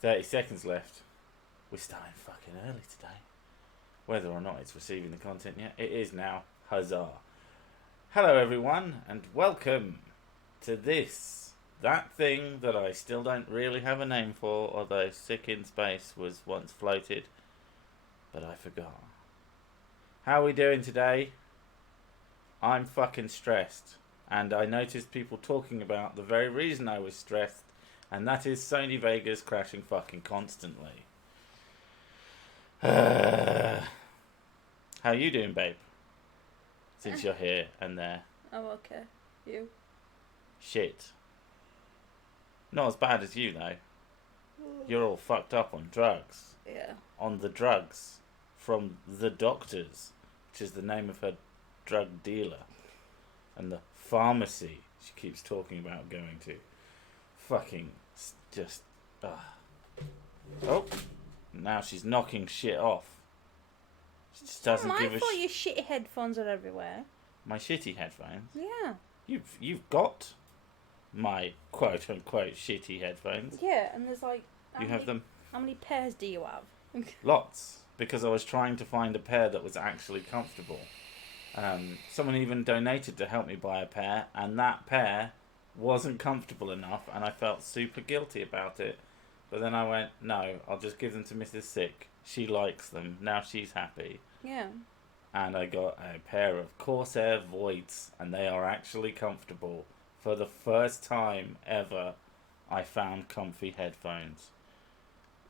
30 seconds left. We're starting fucking early today. Whether or not it's receiving the content yet, it is now. Huzzah. Hello everyone, and welcome to that thing that I still don't really have a name for, although Sick in Space was once floated, but I forgot. How are we doing today? I'm fucking stressed, and I noticed people talking about the very reason I was stressed, and that is Sony Vegas crashing fucking constantly. How are you doing, babe? Since you're here and there. I'm okay. You? Shit. Not as bad as you, though. You're all fucked up on drugs. Yeah. On the drugs. From the doctors, which is the name of her drug dealer. And the pharmacy she keeps talking about going to. Fucking just... Oh. Now she's knocking shit off. She just doesn't give a I thought your shitty headphones are everywhere. My shitty headphones? Yeah. You've got my quote unquote shitty headphones. Yeah, and there's like... Have them? How many pairs do you have? Lots. Because I was trying to find a pair that was actually comfortable. Someone even donated to help me buy a pair, and that pair wasn't comfortable enough, and I felt super guilty about it. But then I went, no, I'll just give them to Mrs. Sick. She likes them. Now she's happy. Yeah. And I got a pair of Corsair Voids, and they are actually comfortable. For the first time ever, I found comfy headphones.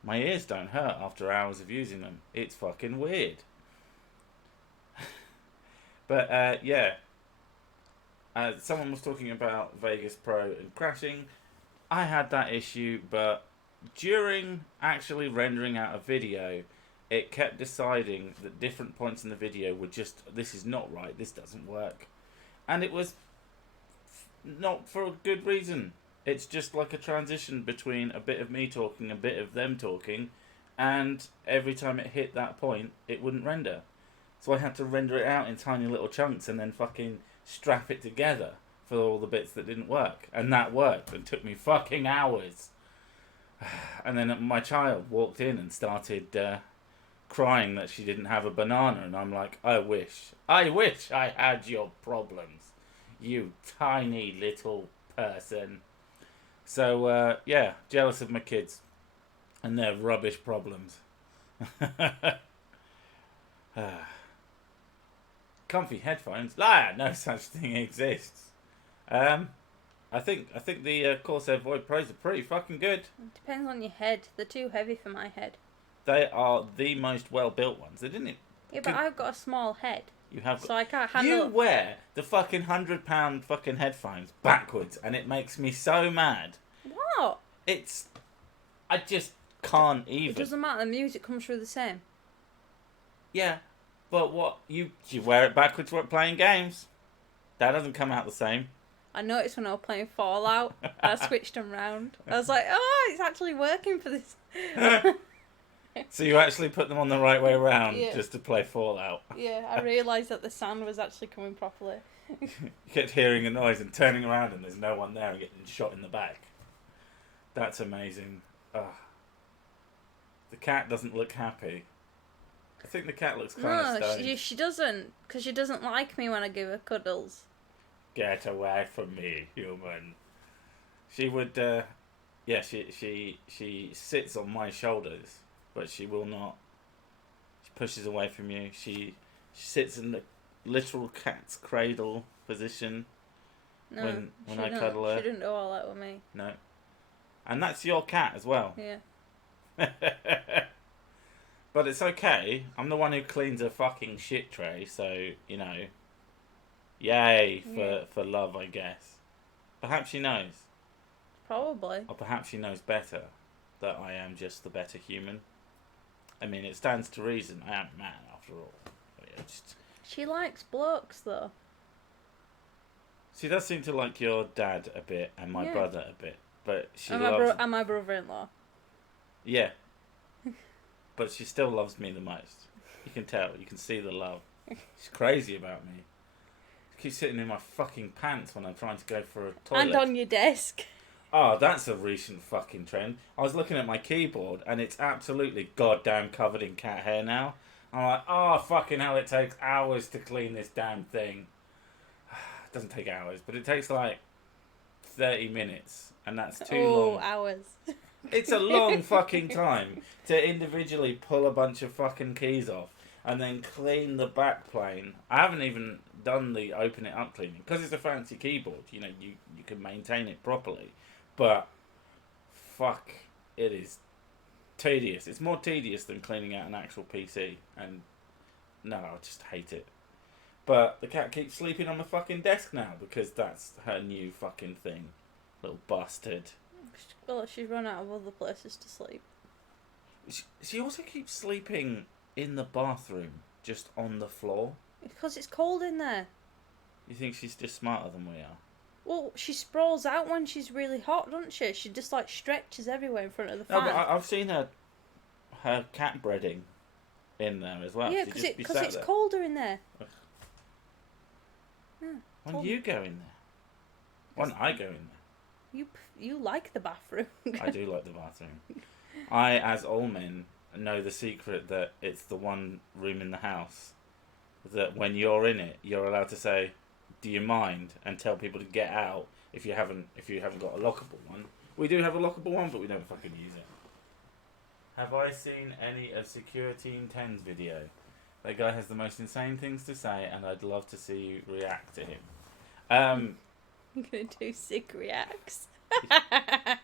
My ears don't hurt after hours of using them. It's fucking weird. But, yeah. Someone was talking about Vegas Pro and crashing. I had that issue, but during actually rendering out a video, it kept deciding that different points in the video were just, this is not right, this doesn't work. And it was not for a good reason. It's just like a transition between a bit of me talking, a bit of them talking, and every time it hit that point, it wouldn't render. So I had to render it out in tiny little chunks and then fucking strap it together for all the bits that didn't work. And that worked, and took me fucking hours. And then my child walked in and started crying that she didn't have a banana, and I'm like, I wish I had your problems, you tiny little person. So yeah, jealous of my kids and their rubbish problems. Comfy headphones? Liar, no such thing exists. I think the Corsair Void Pros are pretty fucking good. It depends on your head. They're too heavy for my head. They are the most well-built ones. They didn't... Yeah, but I've got a small head. You have... So I can't handle... You wear the fucking £100 fucking headphones backwards, and it makes me so mad. What? I just can't even. It doesn't matter. The music comes through the same. Yeah, but what... You wear it backwards while playing games. That doesn't come out the same. I noticed when I was playing Fallout, I switched them round. I was like, oh, it's actually working for this. So you actually put them on the right way around, yeah, just to play Fallout. Yeah, I realised that the sound was actually coming properly. You kept hearing a noise and turning around and there's no one there and getting shot in the back. That's amazing. The cat doesn't look happy. I think the cat looks kind of stoned. No, she doesn't, because she doesn't like me when I give her cuddles. Get away from me, human. She would, yeah, she sits on my shoulders, but she will not. She pushes away from you. She sits in the literal cat's cradle position when I cuddle her. She didn't do all that with me. No. And that's your cat as well. Yeah. But it's okay. I'm the one who cleans her fucking shit tray, so, you know. Yay for love, I guess. Perhaps she knows. Probably. Or perhaps she knows better that I am just the better human. I mean, it stands to reason. I am a man, after all. She likes blokes, though. She does seem to like your dad a bit and my brother a bit. But she and loves... and my brother-in-law. Yeah. But she still loves me the most. You can tell. You can see the love. She's crazy about me. She keeps sitting in my fucking pants when I'm trying to go for a toilet. And on your desk. Oh, that's a recent fucking trend. I was looking at my keyboard and it's absolutely goddamn covered in cat hair now. I'm like, oh fucking hell, it takes hours to clean this damn thing. It doesn't take hours, but it takes like 30 minutes, and that's too long. Hours. It's a long fucking time to individually pull a bunch of fucking keys off and then clean the back plane. I haven't even done the open it up cleaning because it's a fancy keyboard. You know, you can maintain it properly, but fuck, it is tedious. It's more tedious than cleaning out an actual PC, and no, I just hate it. But the cat keeps sleeping on the fucking desk now because that's her new fucking thing. Little bastard. Well, she's run out of other places to sleep. She also keeps sleeping in the bathroom, just on the floor. Because it's cold in there. You think she's just smarter than we are? Well, she sprawls out when she's really hot, doesn't she? She just like stretches everywhere in front of the fan. No, but I've seen her cat breeding in there as well. Yeah, because it's colder in there. Yeah, why don't you go in there? Why don't I go in there? You like the bathroom. I do like the bathroom. I, as all men, know the secret that it's the one room in the house that when you're in it, you're allowed to say, "Do you mind?" and tell people to get out if you haven't got a lockable one. We do have a lockable one, but we don't fucking use it. Have I seen any of Secure Team 10's video? That guy has the most insane things to say, and I'd love to see you react to him. I'm gonna do sick reacts. I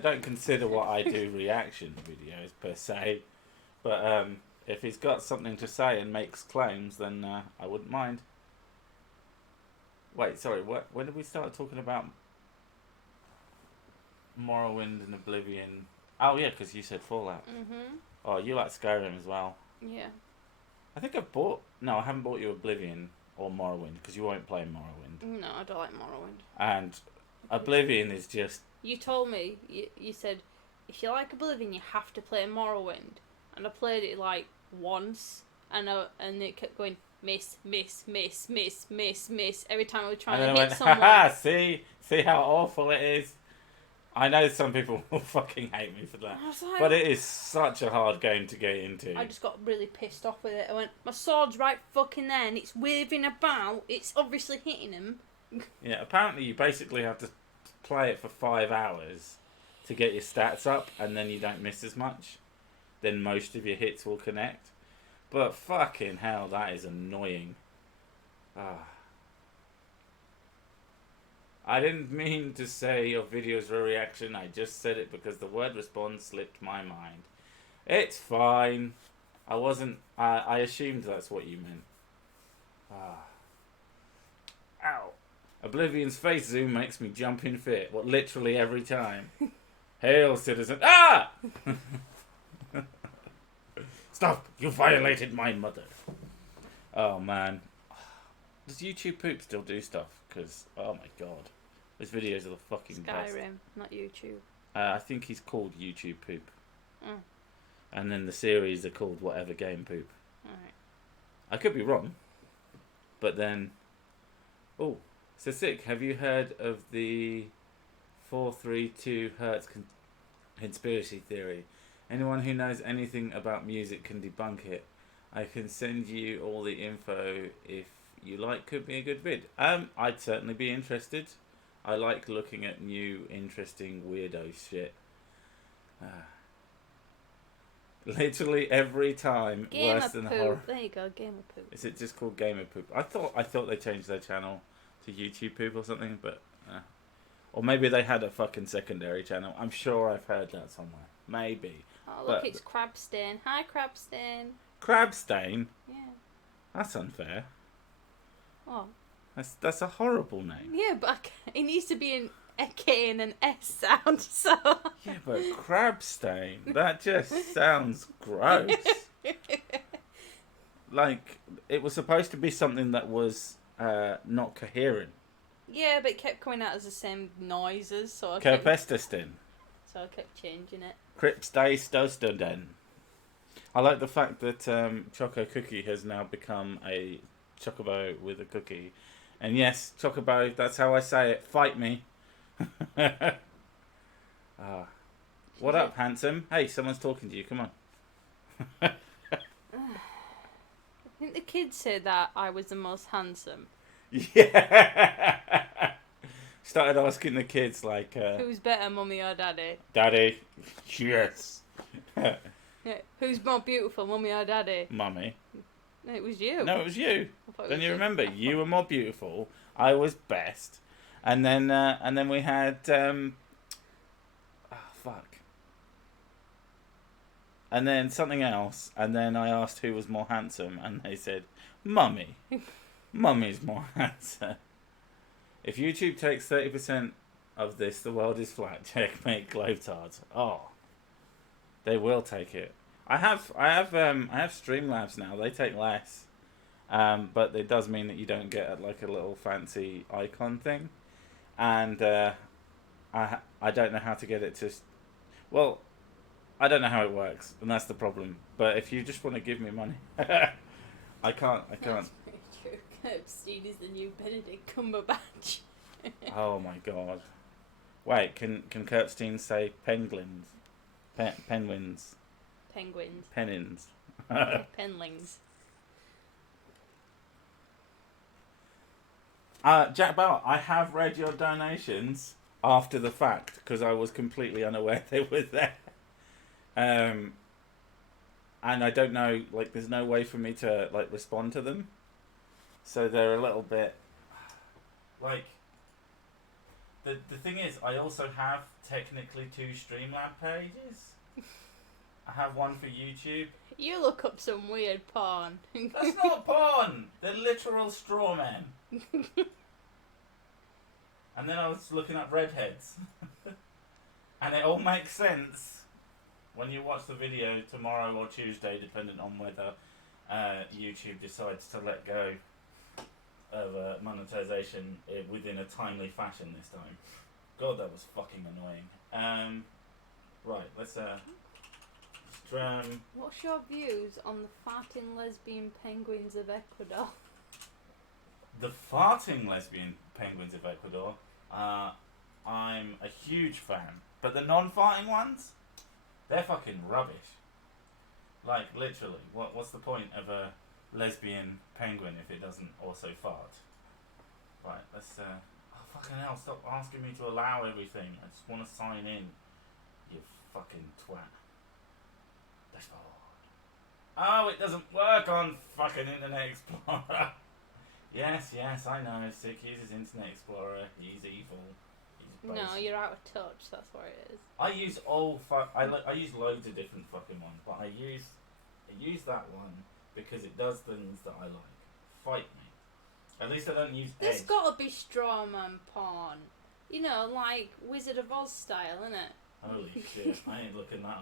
don't consider what I do reaction videos per se, but if he's got something to say and makes claims, then I wouldn't mind. Wait, sorry, when did we start talking about Morrowind and Oblivion? Oh yeah, because you said Fallout. Mhm. Oh, you like Skyrim as well. Yeah. I think I haven't bought you Oblivion or Morrowind because you won't play Morrowind. No, I don't like Morrowind. And Oblivion is just... You told me, you said, if you like Oblivion, you have to play Morrowind. And I played it like once, and it kept going, miss, miss, miss, miss, miss, miss, every time I was trying to hit someone. Haha, see how awful it is? I know some people will fucking hate me for that. Like, but it is such a hard game to get into. I just got really pissed off with it. I went, my sword's right fucking there and it's waving about. It's obviously hitting him. Yeah, apparently you basically have to play it for 5 hours to get your stats up, and then you don't miss as much. Then most of your hits will connect. But fucking hell, that is annoying. I didn't mean to say your videos were a reaction. I just said it because the word response slipped my mind. It's fine. I assumed that's what you meant. Ow. Oblivion's face zoom makes me jump in fit. What, literally every time? Hail, citizen. Ah! Stop! You violated my mother. Oh, man. Does YouTube Poop still do stuff? Because, oh my god. Those videos are the fucking best. Skyrim, not YouTube. I think he's called YouTube Poop. Mm. And then the series are called Whatever Game Poop. Alright. I could be wrong. But then... Oh, so sick. Have you heard of the 432 Hertz conspiracy theory? Anyone who knows anything about music can debunk it. I can send you all the info if you like. Could be a good vid. I'd certainly be interested. I like looking at new, interesting, weirdo shit. Literally every time, Gamer worse than Poop. horror. There you go, Gamer Poop. Is it just called Gamer Poop? I thought they changed their channel to YouTube Poop or something, but or maybe they had a fucking secondary channel. I'm sure I've heard that somewhere. Maybe. Oh look, it's Crabstain. Hi, Crabstain. Crabstain? Yeah. That's unfair. Oh. That's a horrible name. Yeah, but it needs to be an a K and an S sound, so... Yeah, but Crabstain, that just sounds gross. Like, it was supposed to be something that was not coherent. Yeah, but it kept coming out as the same noises, so I Kerpestistin. So I kept changing it. Cripsday. I like the fact that Choco Cookie has now become a Chocobo with a cookie. And yes, Chocobo, that's how I say it. Fight me. Ah, what up, handsome? Hey, someone's talking to you. Come on. I think the kids say that I was the most handsome. Yeah. Started asking the kids like, Who's better, mummy or daddy? Daddy. Yes. Yeah. Who's more beautiful, mummy or daddy? Mummy. It was you. No, it was you. I thought it Don't was you you. remember? You were more beautiful. I was best. And then we had fuck. And then something else. And then I asked who was more handsome, and they said, Mummy. Mummy's more handsome. If YouTube takes 30% of this, the world is flat. Checkmate Globetards. Oh, they will take it. I have Streamlabs now. They take less, but it does mean that you don't get like a little fancy icon thing, and I don't know how to get it to. Well, I don't know how it works, and that's the problem. But if you just want to give me money, I can't. That's very true. Epstein is the new Benedict Cumberbatch. Oh my god! Wait, can Kurtstein say penguins? Penguins. Penguins. Pennins. Penlings. Jack Bauer, I have read your donations after the fact because I was completely unaware they were there. And I don't know, like, there's no way for me to like respond to them, so they're a little bit like. The thing is, I also have technically 2 Streamlab pages. I have one for YouTube. You look up some weird porn. That's not porn! They're literal straw men. And then I was looking up redheads. And it all makes sense when you watch the video tomorrow or Tuesday, depending on whether YouTube decides to let go of monetization within a timely fashion this time. God, that was fucking annoying. Right, let's What's your views on the farting lesbian penguins of Ecuador? the farting lesbian penguins of Ecuador. I'm a huge fan, but the non-farting ones, they're fucking rubbish. Like, literally, what's the point of a lesbian penguin if it doesn't also fart? Right, let's oh fucking hell, stop asking me to allow everything. I just want to sign in, you fucking twat. Dashboard. Oh, it doesn't work on fucking Internet Explorer. Yes, I know. Sick uses Internet Explorer. He's evil. He's No, you're out of touch. That's what it is. I use I use loads of different fucking ones, but I use that one because it does things that I like. Fight me. At least I don't use There's Edge. gotta be strawman porn. You know, like Wizard of Oz style, innit? Holy shit! I ain't looking that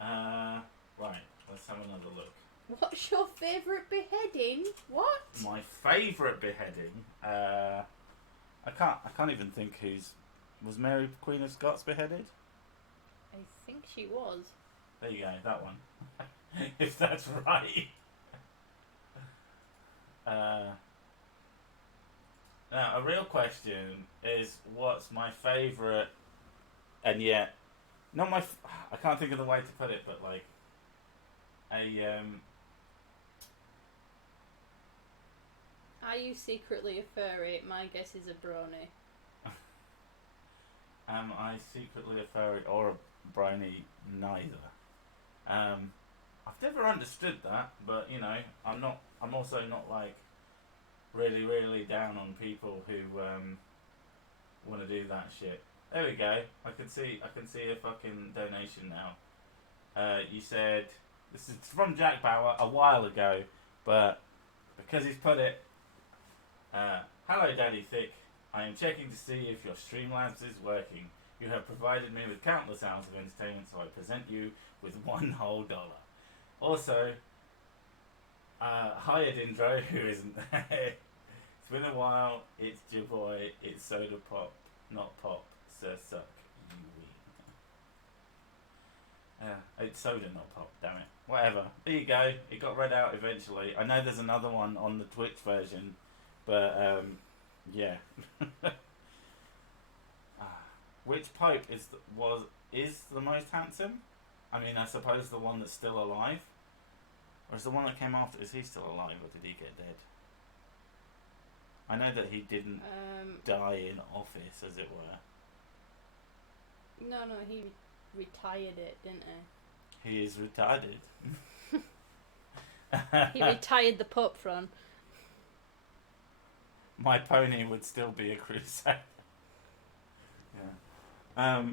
up. Right. Let's have another look. What's your favourite beheading? What? My favourite beheading. I can't even think was Mary Queen of Scots beheaded. I think she was. There you go, that one. If that's right. Now a real question is, what's my favourite? And yet, not my. I can't think of the way to put it, but like Are you secretly a furry? My guess is a brony. Am I secretly a furry or a brony? Neither. I've never understood that, but you know, I'm also not like really down on people who want to do that shit. There we go. I can see a fucking donation now. You said this is from Jack Bauer a while ago, but because he's put it. Hello, Daddy Thick. I am checking to see if your Streamlabs is working. You have provided me with countless hours of entertainment, so I present you with $1 whole. Also, hired Indro, who isn't there. It's been a while. It's your boy. It's Soda Pop, not Pop. Sir Suck, you win. It's Soda, not Pop. Damn it. Whatever. There you go. It got read out eventually. I know there's another one on the Twitch version, but yeah. Which Pope is the most handsome? I mean, I suppose the one that's still alive, or is the one that came after? Is he still alive, or did he get dead? I know that he didn't die in office, as it were. No, he retired it, didn't he? He is retarded. He retired the Pope throne. My pony would still be a crusader. Yeah.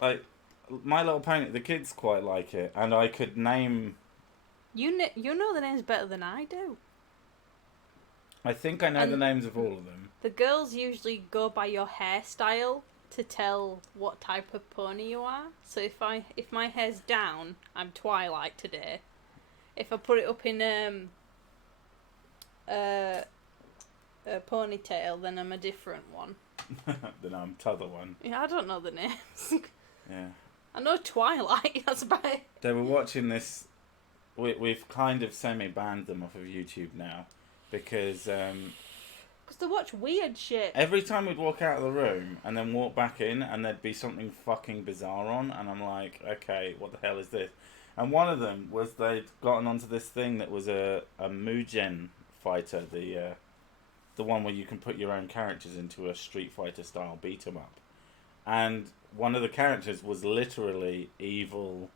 Like My Little Pony, the kids quite like it, and I could name. You know the names better than I do. I think I know the names of all of them. The girls usually go by your hairstyle to tell what type of pony you are. So if my hair's down, I'm Twilight today. If I put it up in a ponytail, then I'm a different one. Then I'm t'other one. Yeah, I don't know the names. Yeah. I know Twilight. That's about it. They were watching this. We've kind of semi-banned them off of YouTube now because they watch weird shit. Every time we'd walk out of the room and then walk back in, and there'd be something fucking bizarre on, and I'm like, okay, what the hell is this? And one of them was they'd gotten onto this thing that was a Mugen fighter, the one where you can put your own characters into a Street Fighter style beat 'em up, and one of the characters was literally evil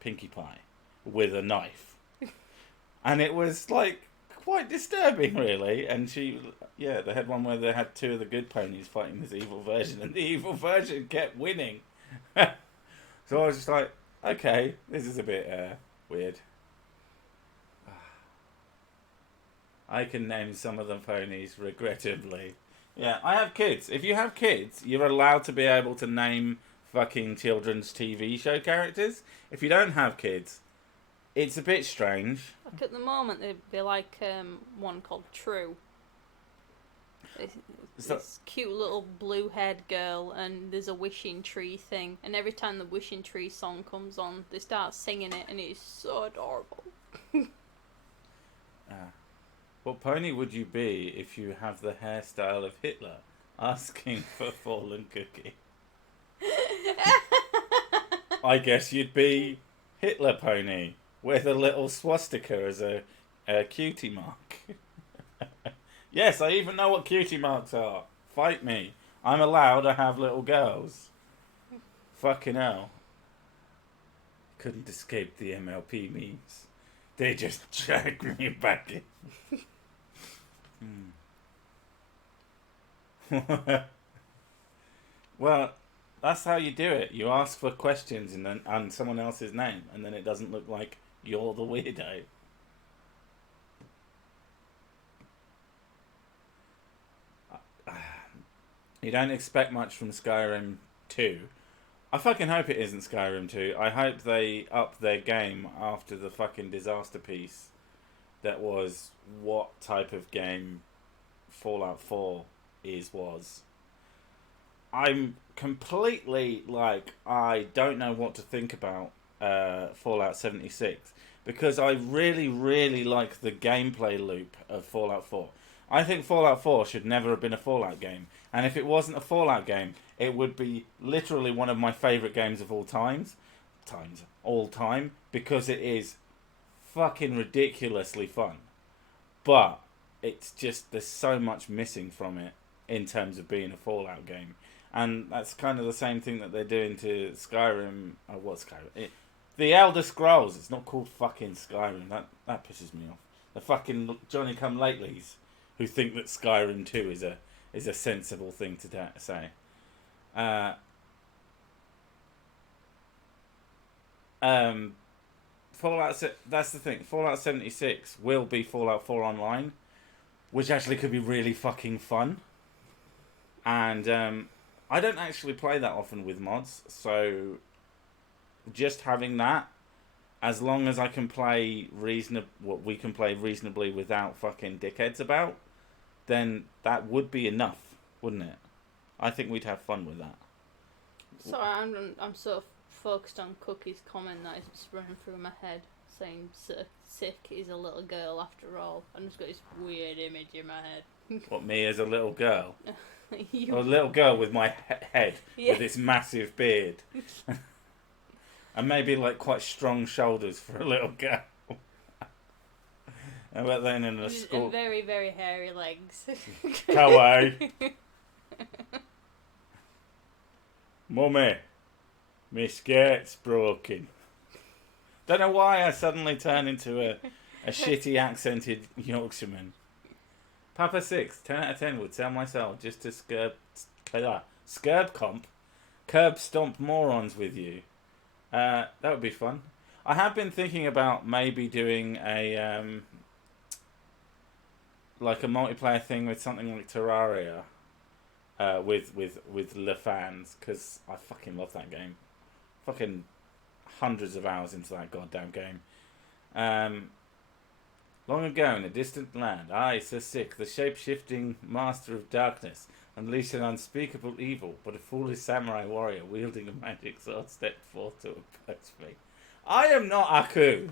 Pinkie Pie with a knife, and it was like quite disturbing, really. And they had one where they had two of the good ponies fighting this evil version, and the evil version kept winning. So I was just like, okay, this is a bit weird. I can name some of the ponies, regrettably. Yeah, I have kids. If you have kids, you're allowed to be able to name fucking children's TV show characters. If you don't have kids, it's a bit strange. Like at the moment, they like one called True. This cute little blue-haired girl, and there's a wishing tree thing. And every time the wishing tree song comes on, they start singing it, and it's so adorable. What pony would you be if you have the hairstyle of Hitler, asking for fallen cookie? I guess you'd be Hitler pony with a little swastika as a cutie mark. Yes, I even know what cutie marks are. Fight me. I'm allowed to have little girls. Fucking hell. Couldn't escape the MLP memes. They just dragged me back in. Well, that's how you do it. You ask for questions and someone else's name, and then it doesn't look like you're the weirdo. You don't expect much from Skyrim 2. I fucking hope it isn't Skyrim 2. I hope they up their game after the fucking disaster piece that was what type of game Fallout 4 was. I'm completely, I don't know what to think about Fallout 76, because I really, really like the gameplay loop of Fallout 4. I think Fallout 4 should never have been a Fallout game. And if it wasn't a Fallout game, it would be literally one of my favourite games of all time, because it is fucking ridiculously fun. But it's just, there's so much missing from it in terms of being a Fallout game. And that's kind of the same thing that they're doing to Skyrim. The Elder Scrolls. It's not called fucking Skyrim. That pisses me off. The fucking Johnny-come-latelys who think that Skyrim 2 is a sensible thing to say. That's the thing. Fallout 76 will be Fallout 4 Online, which actually could be really fucking fun. And I don't actually play that often with mods, so just having that, as long as I can play what we can play reasonably without fucking dickheads about, then that would be enough, wouldn't it? I think we'd have fun with that. Sorry, I'm so focused on Cookie's comment that it's just running through my head. saying sick is a little girl after all. I've just got this weird image in my head. What, me as a little girl? You... Or a little girl with my head, Yeah. with this massive beard. And maybe like quite strong shoulders for a little girl. How about then in a school? And very, very hairy legs. Kawaii. Mummy, my skirt's broken. Don't know why I suddenly turn into a shitty accented Yorkshireman. Papa 6, 10 out of 10 would sell my soul just to curb stomp morons with you. That would be fun. I have been thinking about maybe doing a like a multiplayer thing with something like Terraria, with Le fans, because I fucking love that game. Fucking hundreds of hours into that goddamn game. Long ago in a distant land, I, Sir Sick, the shape-shifting master of darkness, unleashed an unspeakable evil, but a foolish samurai warrior wielding a magic sword stepped forth to approach me. I am not Aku!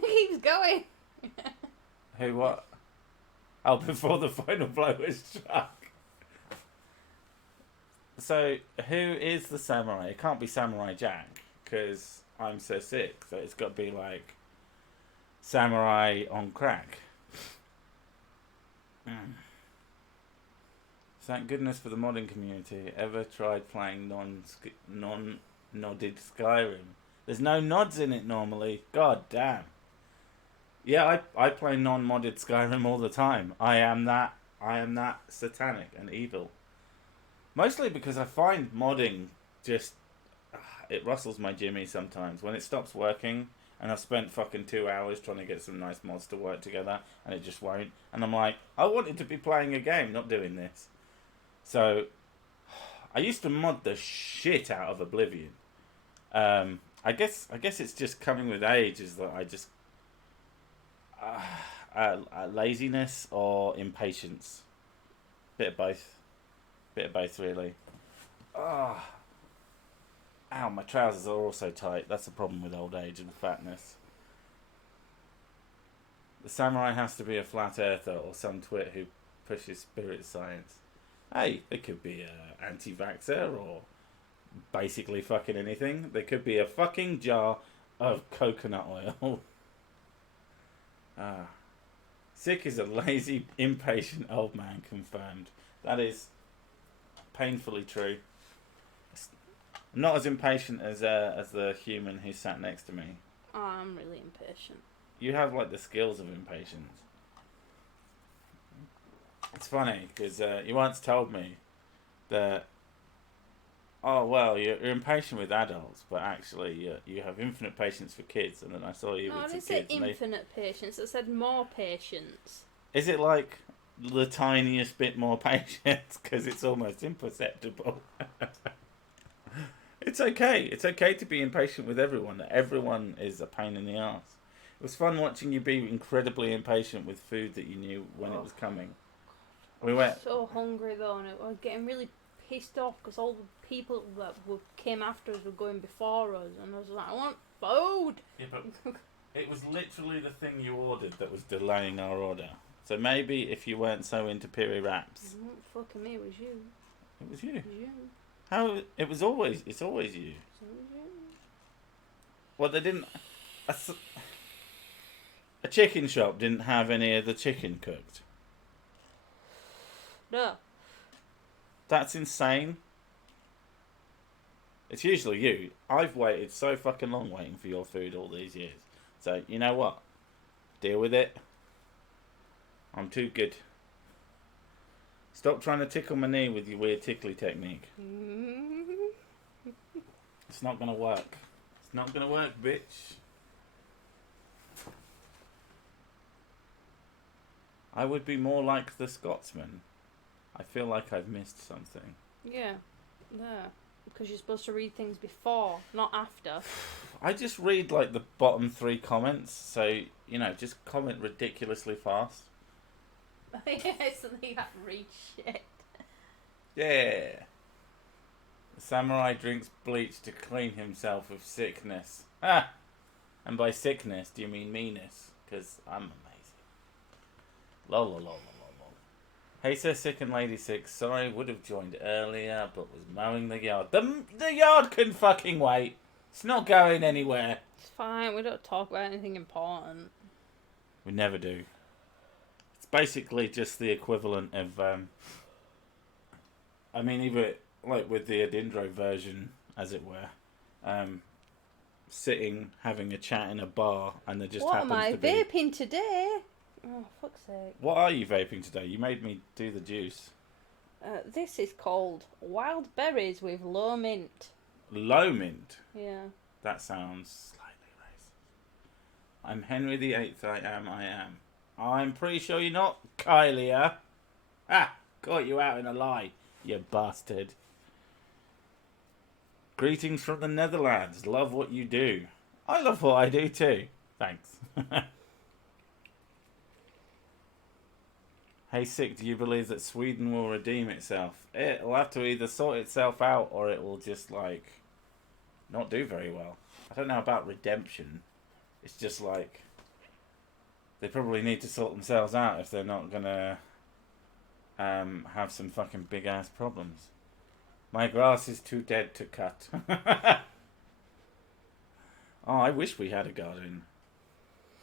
Keeps going. Who, what? Oh, before the final blow was struck. So, who is the samurai? It can't be Samurai Jack, because I'm so sick. So it's got to be like Samurai on crack. Thank goodness for the modding community. Ever tried playing non-nodded Skyrim? There's no nods in it normally. God damn. Yeah, I play non-modded Skyrim all the time. I am that satanic and evil. Mostly because I find modding just it rustles my jimmy sometimes. When it stops working and I've spent fucking 2 hours trying to get some nice mods to work together and it just won't. And I'm like, I wanted to be playing a game, not doing this. So I used to mod the shit out of Oblivion. I guess it's just coming with age, is that I just laziness or impatience. Bit of both really. Ow, my trousers are also tight. That's the problem with old age and fatness. The samurai has to be a flat earther or some twit who pushes spirit science. Hey, they could be an anti-vaxxer or basically fucking anything. They could be a fucking jar of coconut oil. Sick is a lazy, impatient old man, confirmed. That is painfully true. I'm not as impatient as the human who sat next to me. Oh, I'm really impatient. You have like the skills of impatience. It's funny because you once told me that, oh well, you're impatient with adults, but actually you have infinite patience for kids. And then I saw you No, I with didn't the say kids. infinite patience. I said more patience. Is it like the tiniest bit more patience? Because it's almost imperceptible. It's okay. It's okay to be impatient with everyone. Everyone is a pain in the ass. It was fun watching you be incredibly impatient with food that you knew when it was coming. We went. So hungry though, and I was getting really pissed off because all the people that came after us were going before us, and I was like, I want food. Yeah, but it was literally the thing you ordered that was delaying our order. So maybe if you weren't so into piri wraps. It wasn't fucking me, it was you. It was you. It was you. How? It was always. It's always you. It was you. Well, they didn't. A chicken shop didn't have any of the chicken cooked. No. That's insane. It's usually you. I've waited so fucking long waiting for your food all these years. So, you know what? Deal with it. I'm too good. Stop trying to tickle my knee with your weird tickly technique. It's not gonna work. It's not gonna work, bitch. I would be more like the Scotsman. I feel like I've missed something. Yeah. Yeah. Because you're supposed to read things before, not after. I just read like the bottom 3 comments, so, you know, just comment ridiculously fast. Yeah, so they can't read shit. Yeah. Samurai drinks bleach to clean himself of sickness. Ah! And by sickness, do you mean meanness? Because I'm amazing. Lol, lol, lol, lol, lol. Hey, Sir Sick and Lady Six. Sorry, would have joined earlier, but was mowing the yard. The yard can fucking wait. It's not going anywhere. It's fine. We don't talk about anything important. We never do. It's basically just the equivalent of, I mean, either like with the Adindro version, as it were, sitting having a chat in a bar, and there just What happens am I to be. vaping today? Oh, fuck's sake. What are you vaping today? You made me do the juice. This is called wild berries with low mint. Low mint. Yeah. That sounds slightly racist. I'm Henry VIII. I am. I'm pretty sure you're not, Kylia. Ah, caught you out in a lie, you bastard. Greetings from the Netherlands. Love what you do. I love what I do too. Thanks. Hey, Sick, do you believe that Sweden will redeem itself? It'll have to either sort itself out or it will just, like, not do very well. I don't know about redemption. It's just like they probably need to sort themselves out if they're not gonna have some fucking big ass problems. My grass is too dead to cut. Oh, I wish we had a garden.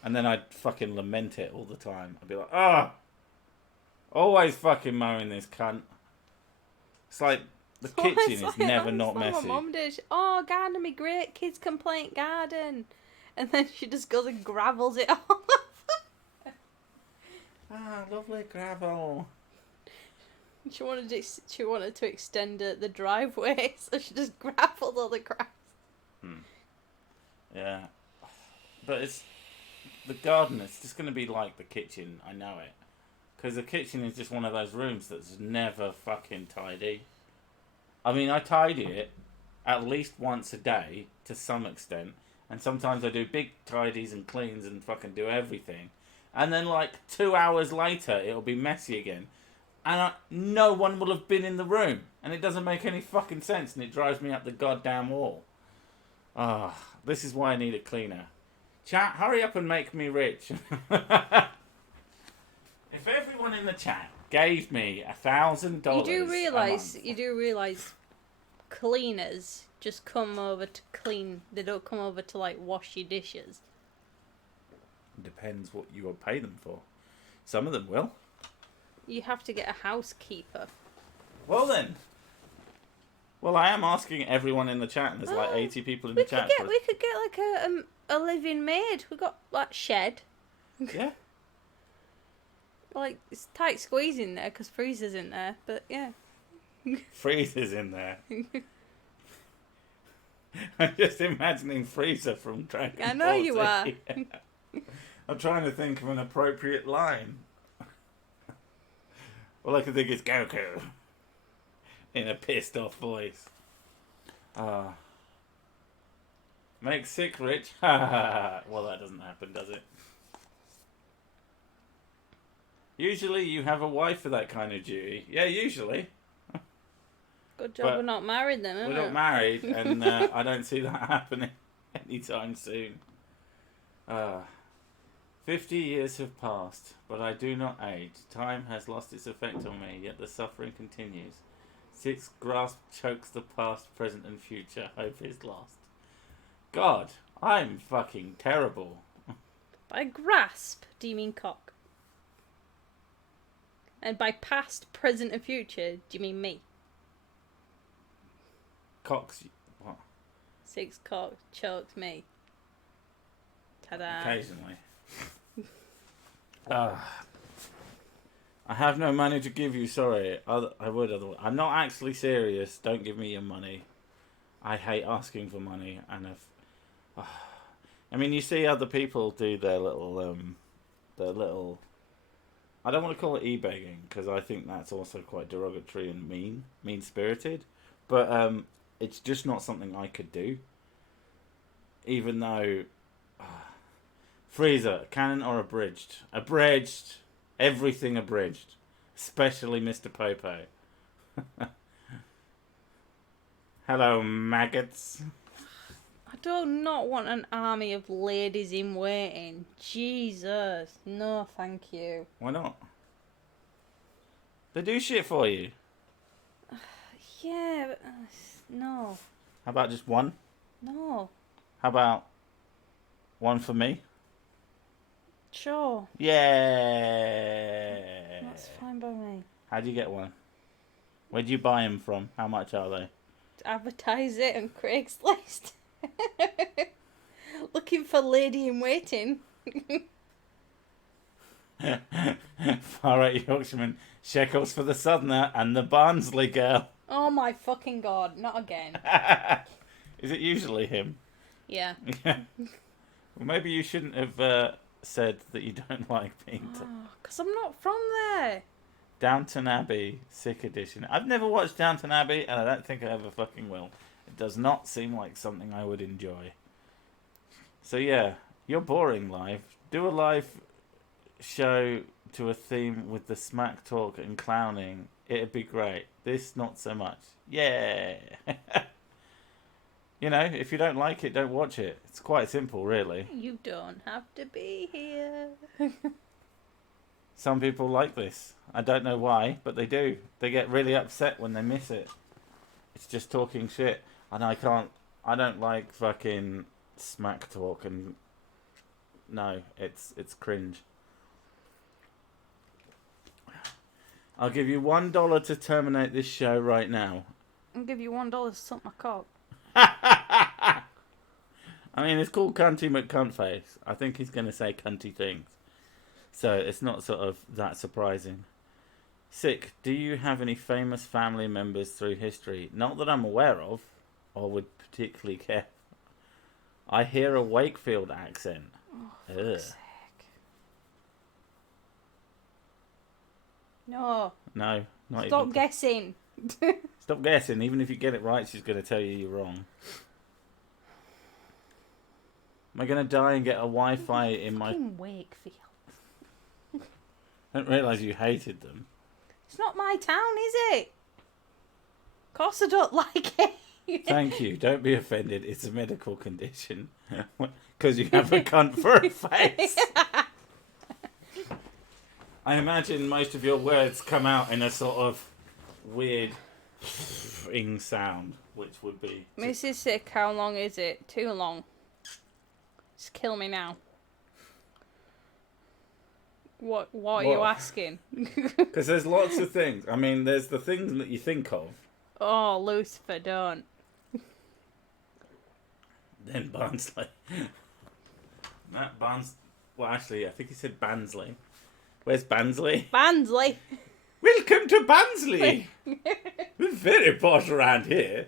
And then I'd fucking lament it all the time. I'd be like, oh, always fucking mowing this cunt. It's like the kitchen is never not messy. My mum did. Oh, garden be great. Kids can play garden. And then she just goes and gravels it off. Ah, lovely gravel. She wanted to extend the driveway, so she just gravelled all the grass. Yeah. But it's the garden, it's just going to be like the kitchen, I know it. Because the kitchen is just one of those rooms that's never fucking tidy. I mean, I tidy it at least once a day, to some extent. And sometimes I do big tidies and cleans and fucking do everything. And then, like, 2 hours later, it'll be messy again. And no one will have been in the room. And it doesn't make any fucking sense. And it drives me up the goddamn wall. Ah, this is why I need a cleaner. Chat, hurry up and make me rich. If everyone in the chat gave me $1,000, You do realise cleaners just come over to clean. They don't come over to, like, wash your dishes. Depends what you will pay them for. Some of them will. You have to get a housekeeper. Well then. Well, I am asking everyone in the chat, and there's like 80 people in the chat. We could get like a living maid. We got like shed. Yeah. Like it's tight squeeze in there because freezer's in there, but yeah. Freezer's in there. I'm just imagining Freezer from Dragon Ball. I know you are. I'm trying to think of an appropriate line. All I can think is Goku. In a pissed off voice. Make Sick rich? Well, that doesn't happen, does it? Usually you have a wife for that kind of duty. Yeah, usually. Good job we're not married then, isn't it? We're not married, and I don't see that happening anytime soon. 50 years have passed, but I do not age. Time has lost its effect on me, yet the suffering continues. Six grasp chokes the past, present, and future. Hope is lost. God, I'm fucking terrible. By grasp, do you mean cock? And by past, present, and future, do you mean me? Cox, what? Six cock chokes me. Ta-da. Occasionally. I have no money to give you, sorry. I would otherwise. I'm not actually serious. Don't give me your money. I hate asking for money. And I mean, you see other people do their little, I don't want to call it e-begging, because I think that's also quite derogatory and mean-spirited. But it's just not something I could do. Even though... Freezer, canon or abridged? Abridged. Everything abridged. Especially Mr. Popo. Hello, maggots. I do not want an army of ladies in waiting. Jesus. No, thank you. Why not? They do shit for you. Yeah, but, no. How about just one? No. How about one for me? Sure. Yeah. That's fine by me. How do you get one? Where'd you buy them from? How much are they? Advertise it on Craigslist. Looking for lady in waiting. Far right Yorkshireman, shekels for the southerner and the Barnsley girl. Oh my fucking god, not again. Is it usually him? Yeah. Yeah. Well, maybe you shouldn't have said that you don't like being Because I'm not from there. Downton Abbey, sick edition. I've never watched Downton Abbey, and I don't think I ever fucking will. It does not seem like something I would enjoy. So yeah, you're boring live. Do a live show to a theme with the smack talk and clowning. It'd be great. This, not so much. Yeah. You know, if you don't like it, don't watch it. It's quite simple, really. You don't have to be here. Some people like this. I don't know why, but they do. They get really upset when they miss it. It's just talking shit. And I don't like fucking smack talk and... No, it's cringe. I'll give you $1 to terminate this show right now. I'll give you $1 to suck my cock. I mean, it's called Cunty McCuntface. I think he's going to say cunty things. So it's not sort of that surprising. Sick, do you have any famous family members through history? Not that I'm aware of, or would particularly care. I hear a Wakefield accent. Oh, fuck's sake. No. No, not Stop even. guessing. Stop guessing. Even if you get it right, she's going to tell you you're wrong. Am I going to die and get a Wi-Fi in my... Fucking Wakefield. I didn't realise you hated them. It's not my town, is it? Of course I don't like it. Thank you. Don't be offended. It's a medical condition. Because you have a cunt for a face. I imagine most of your words come out in a sort of weird ing sound, which would be... Mrs. Sick, how long is it? Too long. Just kill me now. What are you asking? Because there's lots of things. I mean, there's the things that you think of. Oh, Lucifer, don't. Then Barnsley. That Barnes... Well, actually, I think he said Bansley. Where's Bansley? Bansley. Welcome to Bansley. We're very posh around here.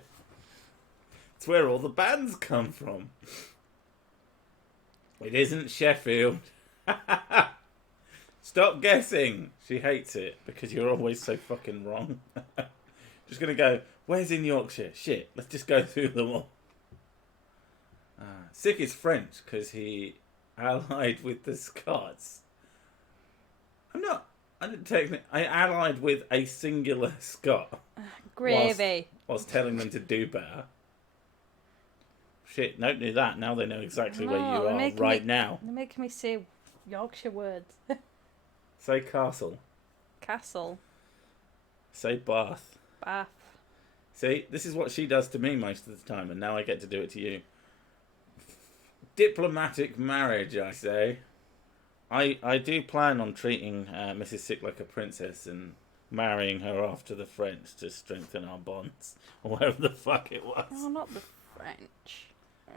It's where all the bands come from. It isn't Sheffield. Stop guessing. She hates it because you're always so fucking wrong. Just gonna go, where's in Yorkshire? Shit, let's just go through them all. Sick is French because he allied with the Scots. I allied with a singular Scot. Gravy. Whilst telling them to do better. Shit, don't do that. Now they know exactly where you are right now. They're making me say Yorkshire words. Say castle. Castle. Say bath. Bath. See, this is what she does to me most of the time, and now I get to do it to you. Diplomatic marriage, I say. I do plan on treating Mrs. Sick like a princess and marrying her off to the French to strengthen our bonds, or whatever the fuck it was. No, not the French.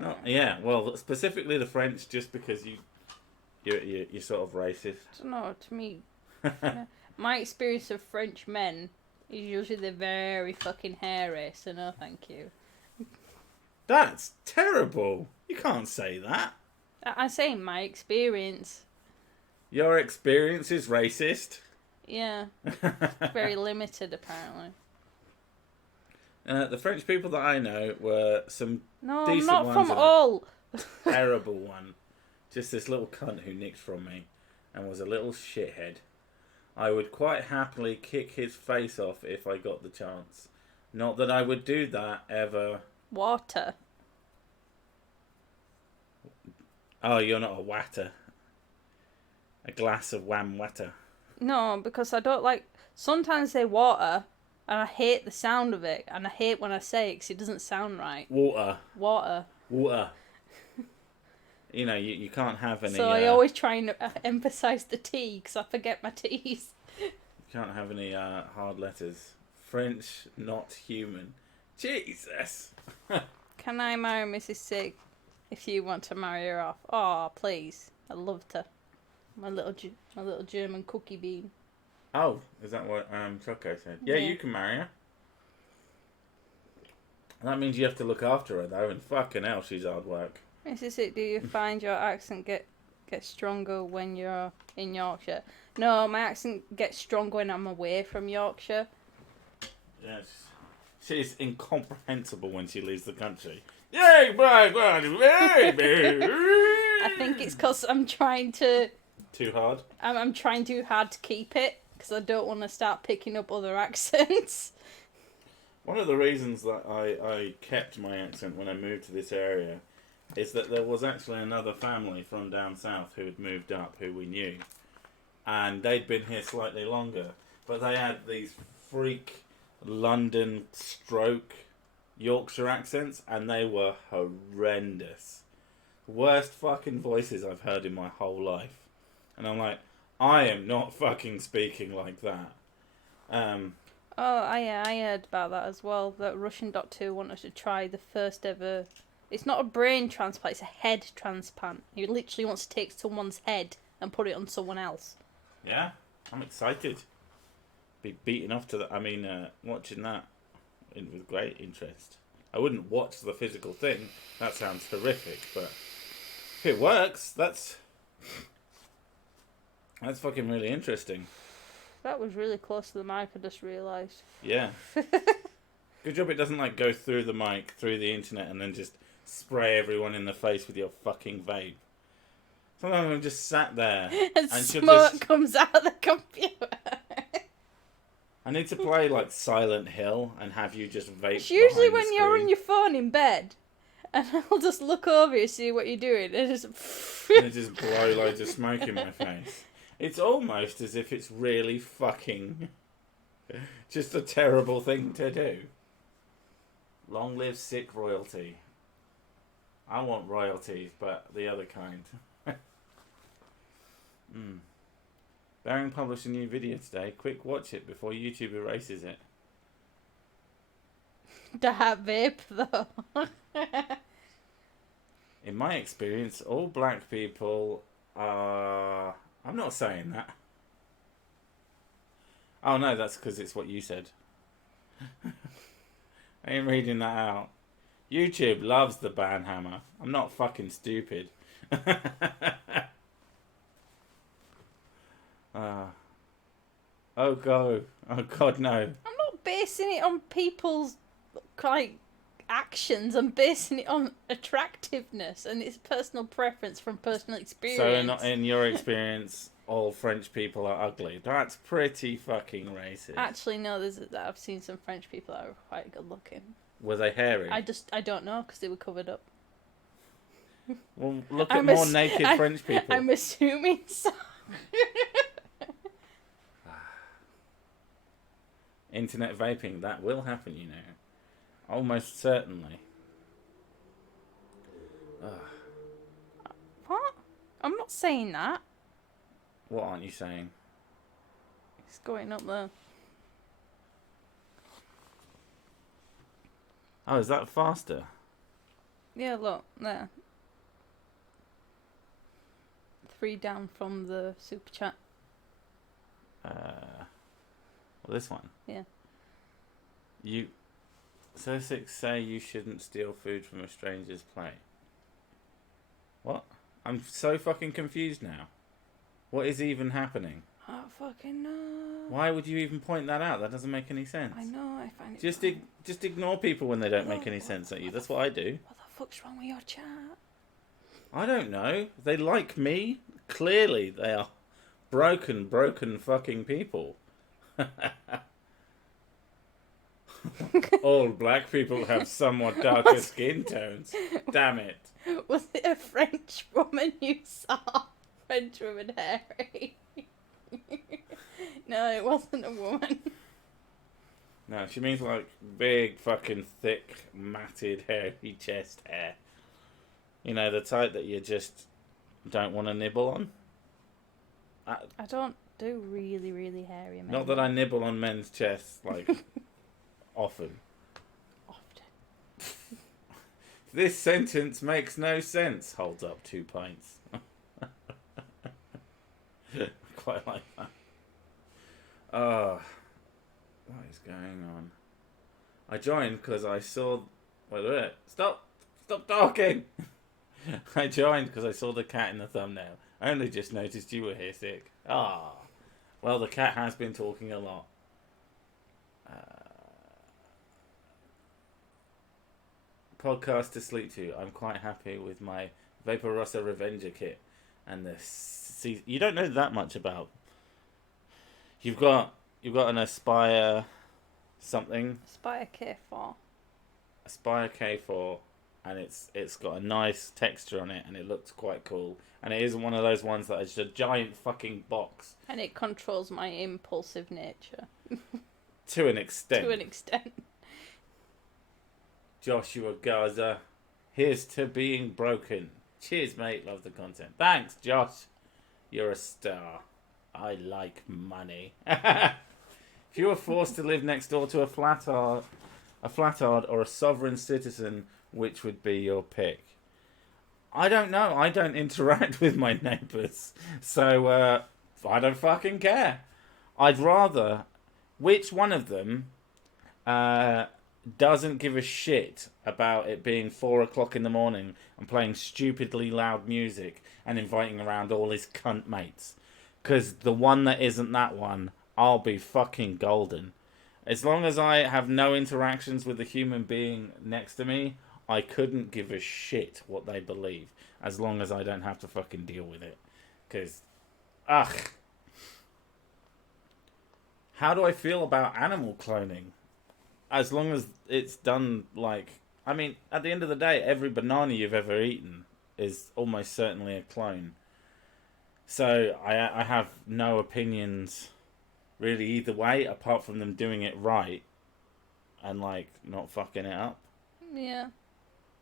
No, yeah, well, specifically the French, just because you're sort of racist. I don't know, to me, my experience of French men is usually they're very fucking hairy, so no thank you. That's terrible. You can't say that. I'm saying my experience. Your experience is racist. Yeah. Very limited, apparently. The French people that I know were some No, decent not ones from and all. a terrible one. Just this little cunt who nicked from me and was a little shithead. I would quite happily kick his face off if I got the chance. Not that I would do that ever. Water. Oh, you're not a watter. A glass of wham water. No, because I don't like. Sometimes they water, and I hate the sound of it, and I hate when I say it because it doesn't sound right. Water. Water. Water. You know, you can't have any. So I always try and emphasise the T because I forget my T's. You can't have any hard letters. French, not human. Jesus. Can I marry Mrs. Sig if you want to marry her off? Oh, please. I loved her. My little German cookie bean. Oh, is that what Choco said? Yeah, you can marry her. That means you have to look after her, though, and fucking hell, she's hard work. Mrs. Sig, do you find your accent get stronger when you're in Yorkshire? No, my accent gets stronger when I'm away from Yorkshire. Yes. She's incomprehensible when she leaves the country. Yay, baby! I think it's because I'm trying to... Too hard? I'm trying too hard to keep it because I don't want to start picking up other accents. One of the reasons that I kept my accent when I moved to this area is that there was actually another family from down south who had moved up, who we knew. And they'd been here slightly longer. But they had these freak London stroke Yorkshire accents, and they were horrendous. Worst fucking voices I've heard in my whole life. And I'm like, I am not fucking speaking like that. I heard about that as well. That Russian doctor wanted to try the first ever... It's not a brain transplant, it's a head transplant. He literally wants to take someone's head and put it on someone else. Yeah, I'm excited. Be beaten off to that. I mean, watching that with great interest. I wouldn't watch the physical thing. That sounds horrific, but if it works, that's fucking really interesting. That was really close to the mic, I just realised. Yeah. Good job it doesn't like go through the mic, through the internet, and then just spray everyone in the face with your fucking vape. Sometimes I'm just sat there and smoke comes out of the computer. I need to play like Silent Hill and have you just vape. It's usually behind when the you're screen. on your phone in bed, and I'll just look over you, see what you're doing, and just... and it just blow loads of smoke in my face. It's almost as if it's really fucking just a terrible thing to do. Long live sick royalty. I want royalties, but the other kind. Baron published a new video today. Quick watch it before YouTube erases it. That vape, though. In my experience, all black people are... I'm not saying that. Oh no, that's because it's what you said. I ain't reading that out. YouTube loves the banhammer. I'm not fucking stupid. Oh god no. I'm not basing it on people's like actions. I'm basing it on attractiveness and it's personal preference from personal experience. So in your experience, all French people are ugly. That's pretty fucking racist. Actually, no. I've seen some French people that are quite good looking. Were they hairy? I don't know because they were covered up. Well, look at more naked French people. I'm assuming so. Internet vaping, that will happen, you know. Almost certainly. What? I'm not saying that. What aren't you saying? It's going up there. Oh, is that faster? Yeah, look, there. 3 down from the super chat. Well, this one. Yeah. So 6 say you shouldn't steal food from a stranger's plate. What? I'm so fucking confused now. What is even happening? I don't fucking know. Why would you even point that out? That doesn't make any sense. I know, I find it Just ignore people when they don't make any sense at you. That's what I do. What the fuck's wrong with your chat? I don't know. They like me. Clearly, they are broken fucking people. All black people have somewhat darker skin tones. Damn it. Was it a French woman you saw? French woman hairy. No, it wasn't a woman. No, she means like big, fucking thick, matted, hairy chest hair. You know, the type that you just don't want to nibble on. I don't do really, really hairy men. Not that I nibble on men's chests, like, often. Often. This sentence makes no sense. Holds up 2 pints. Quite like that. What is going on? I joined because I saw... Wait a minute. Stop talking! I joined because I saw the cat in the thumbnail. I only just noticed you were here sick. Well, the cat has been talking a lot. Podcast to sleep to. I'm quite happy with my Vaporasa Revenger kit. And you don't know that much about. You've got an Aspire something. Aspire K4. Aspire K4, and it's got a nice texture on it, and it looks quite cool. And it isn't one of those ones that is just a giant fucking box. And it controls my impulsive nature. To an extent. To an extent. Joshua Gaza, here's to being broken. Cheers, mate. Love the content. Thanks, Josh. You're a star. I like money. If you were forced to live next door to a flatard or a sovereign citizen, which would be your pick? I don't know. I don't interact with my neighbours, so I don't fucking care. I'd rather... Which one of them doesn't give a shit about it being 4 o'clock in the morning and playing stupidly loud music and inviting around all his cunt mates? Because the one that isn't that one, I'll be fucking golden. As long as I have no interactions with the human being next to me, I couldn't give a shit what they believe. As long as I don't have to fucking deal with it. Because, how do I feel about animal cloning? As long as it's done, like... I mean, at the end of the day, every banana you've ever eaten is almost certainly a clone. So, I have no opinions, really, either way, apart from them doing it right. And, like, not fucking it up. Yeah.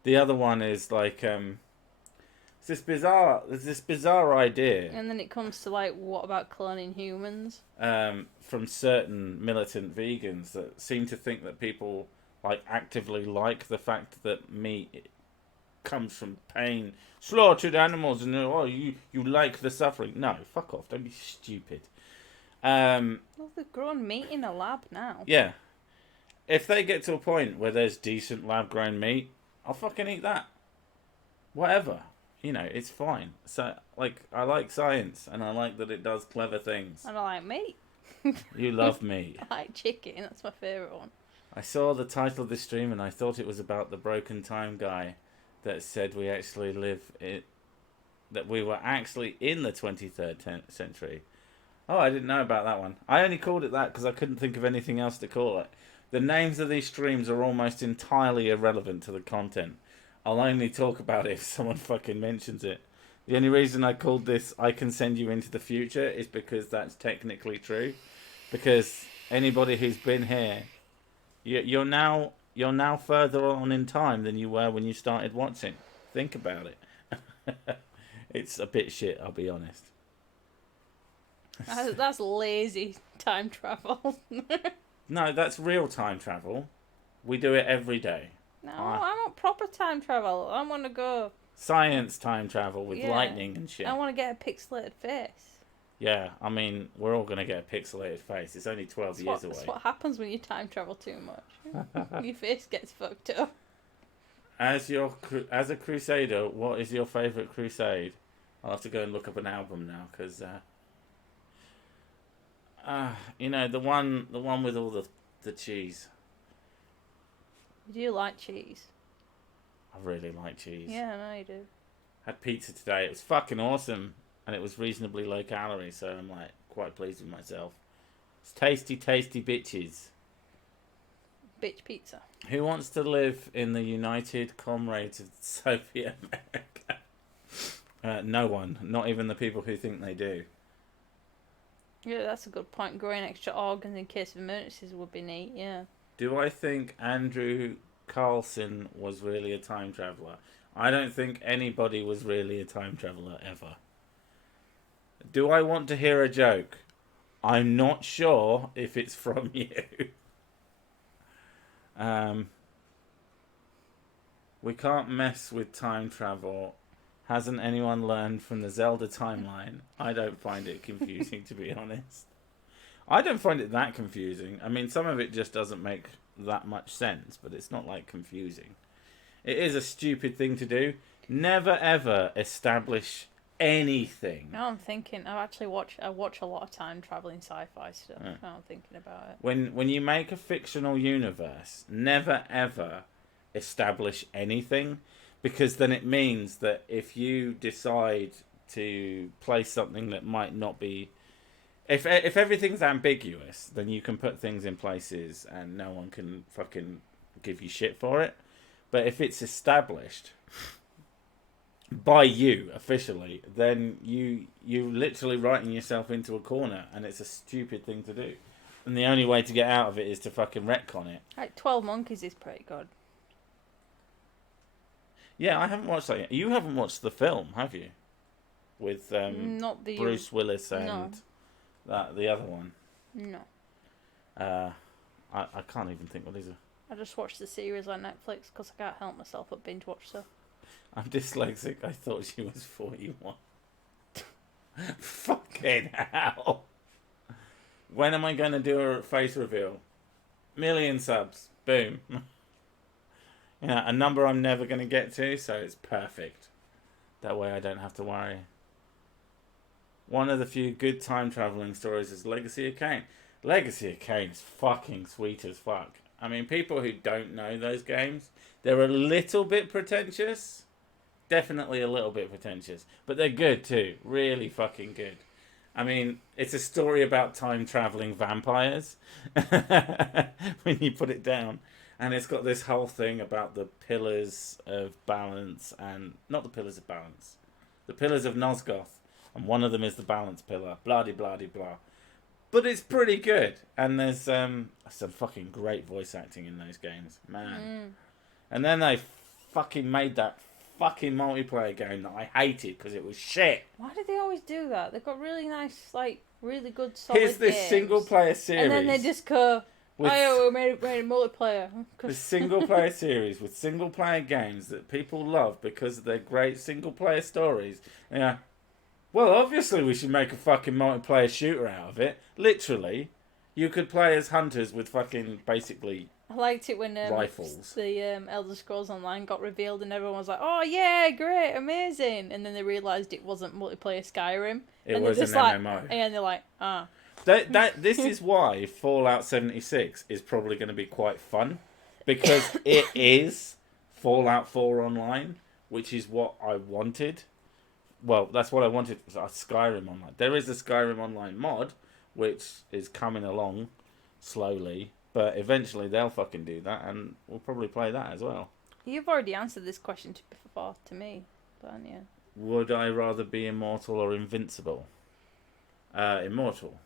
The other one is, like, there's this bizarre idea. And then it comes to, like, what about cloning humans? From certain militant vegans that seem to think that people like actively like the fact that meat comes from pain, slaughtered animals, and you like the suffering. No, fuck off! Don't be stupid. Well, they've grown meat in a lab now. Yeah, if they get to a point where there's decent lab-grown meat, I'll fucking eat that. Whatever. You know, it's fine. So, like, I like science, and I like that it does clever things. And I like meat. You love meat. I like chicken. That's my favourite one. I saw the title of this stream, and I thought it was about the broken time guy that said we actually that we were actually in the 23rd century. Oh, I didn't know about that one. I only called it that because I couldn't think of anything else to call it. The names of these streams are almost entirely irrelevant to the content. I'll only talk about it if someone fucking mentions it. The only reason I called this I Can Send You Into the Future is because that's technically true. Because anybody who's been here, you're now further on in time than you were when you started watching. Think about it. It's a bit shit, I'll be honest. That's lazy time travel. No, that's real time travel. We do it every day. No, I want proper time travel. I want to go... Science time travel with lightning and shit. I want to get a pixelated face. Yeah, I mean, we're all going to get a pixelated face. It's only 12 years away. That's what happens when you time travel too much. Your face gets fucked up. As a crusader, what is your favourite crusade? I'll have to go and look up an album now, because... you know, the one with all the cheese. Do you like cheese? I really like cheese. Yeah, I know you do. Had pizza today. It was fucking awesome. And it was reasonably low calorie, so I'm like quite pleased with myself. It's tasty, tasty bitches. Bitch pizza. Who wants to live in the United Comrades of Soviet America? No one. Not even the people who think they do. Yeah, that's a good point. Growing extra organs in case of emergencies would be neat, yeah. Do I think Andrew Carlson was really a time traveller? I don't think anybody was really a time traveller ever. Do I want to hear a joke? I'm not sure if it's from you. We can't mess with time travel. Hasn't anyone learned from the Zelda timeline? I don't find it confusing, to be honest. I don't find it that confusing. I mean, some of it just doesn't make that much sense, but it's not like confusing. It is a stupid thing to do. Never ever establish anything. Now I'm thinking. I watch a lot of time traveling sci-fi stuff. Yeah. Now I'm thinking about it. When you make a fictional universe, never ever establish anything, because then it means that if you decide to place something that might not be, if everything's ambiguous, then you can put things in places and no one can fucking give you shit for it. But if it's established by you officially, then you literally writing yourself into a corner, and it's a stupid thing to do. And the only way to get out of it is to fucking retcon it. Like 12 Monkeys is pretty good. Yeah, I haven't watched that yet. You haven't watched the film, have you? With Not the Bruce Willis and no. the other one. No. I can't even think what is it. I just watched the series on Netflix because I can't help myself but binge watch stuff. I'm dyslexic. I thought she was 41. Fucking hell. When am I going to do a face reveal? 1,000,000 subs. Boom. A number I'm never going to get to, so it's perfect. That way I don't have to worry. One of the few good time travelling stories is Legacy of Kain. Legacy of Kain is fucking sweet as fuck. I mean, people who don't know those games, they're a little bit pretentious. Definitely a little bit pretentious. But they're good too. Really fucking good. I mean, it's a story about time travelling vampires. When you put it down. And it's got this whole thing about the pillars of balance and... Not the pillars of balance. The pillars of Nosgoth. And one of them is the balance pillar. Blah-de-blah-de-blah. But it's pretty good. And there's some fucking great voice acting in those games. Man. And then they fucking made that fucking multiplayer game that I hated because it was shit. Why do they always do that? They've got really nice, like, really good solid Here's this games. single player series. And then they just go... With we made a multiplayer. the single player series with single player games that people love because of their great single player stories. Yeah. Well, obviously we should make a fucking multiplayer shooter out of it. Literally. You could play as hunters with fucking basically I liked it when rifles. The Elder Scrolls Online got revealed and everyone was like, oh yeah, great, amazing. And then they realised it wasn't multiplayer Skyrim. It was an MMO. And they're like, ah. This is why Fallout 76 is probably going to be quite fun, because it is Fallout 4 Online, which is what I wanted. Well, that's what I wanted for Skyrim Online. There is a Skyrim Online mod, which is coming along slowly, but eventually they'll fucking do that, and we'll probably play that as well. You've already answered this question before to me, but yeah. Would I rather be immortal or invincible? Immortal.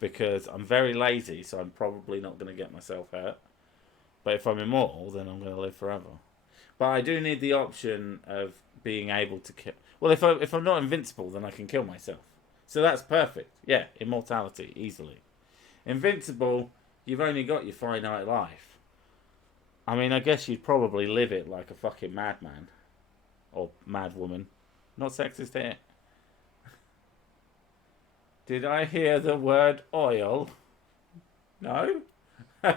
Because I'm very lazy, so I'm probably not going to get myself hurt. But if I'm immortal, then I'm going to live forever. But I do need the option of being able to kill... Well, if I'm not invincible, then I can kill myself. So that's perfect. Yeah, immortality, easily. Invincible, you've only got your finite life. I mean, I guess you'd probably live it like a fucking madman. Or madwoman. Not sexist here. Did I hear the word oil? No? Could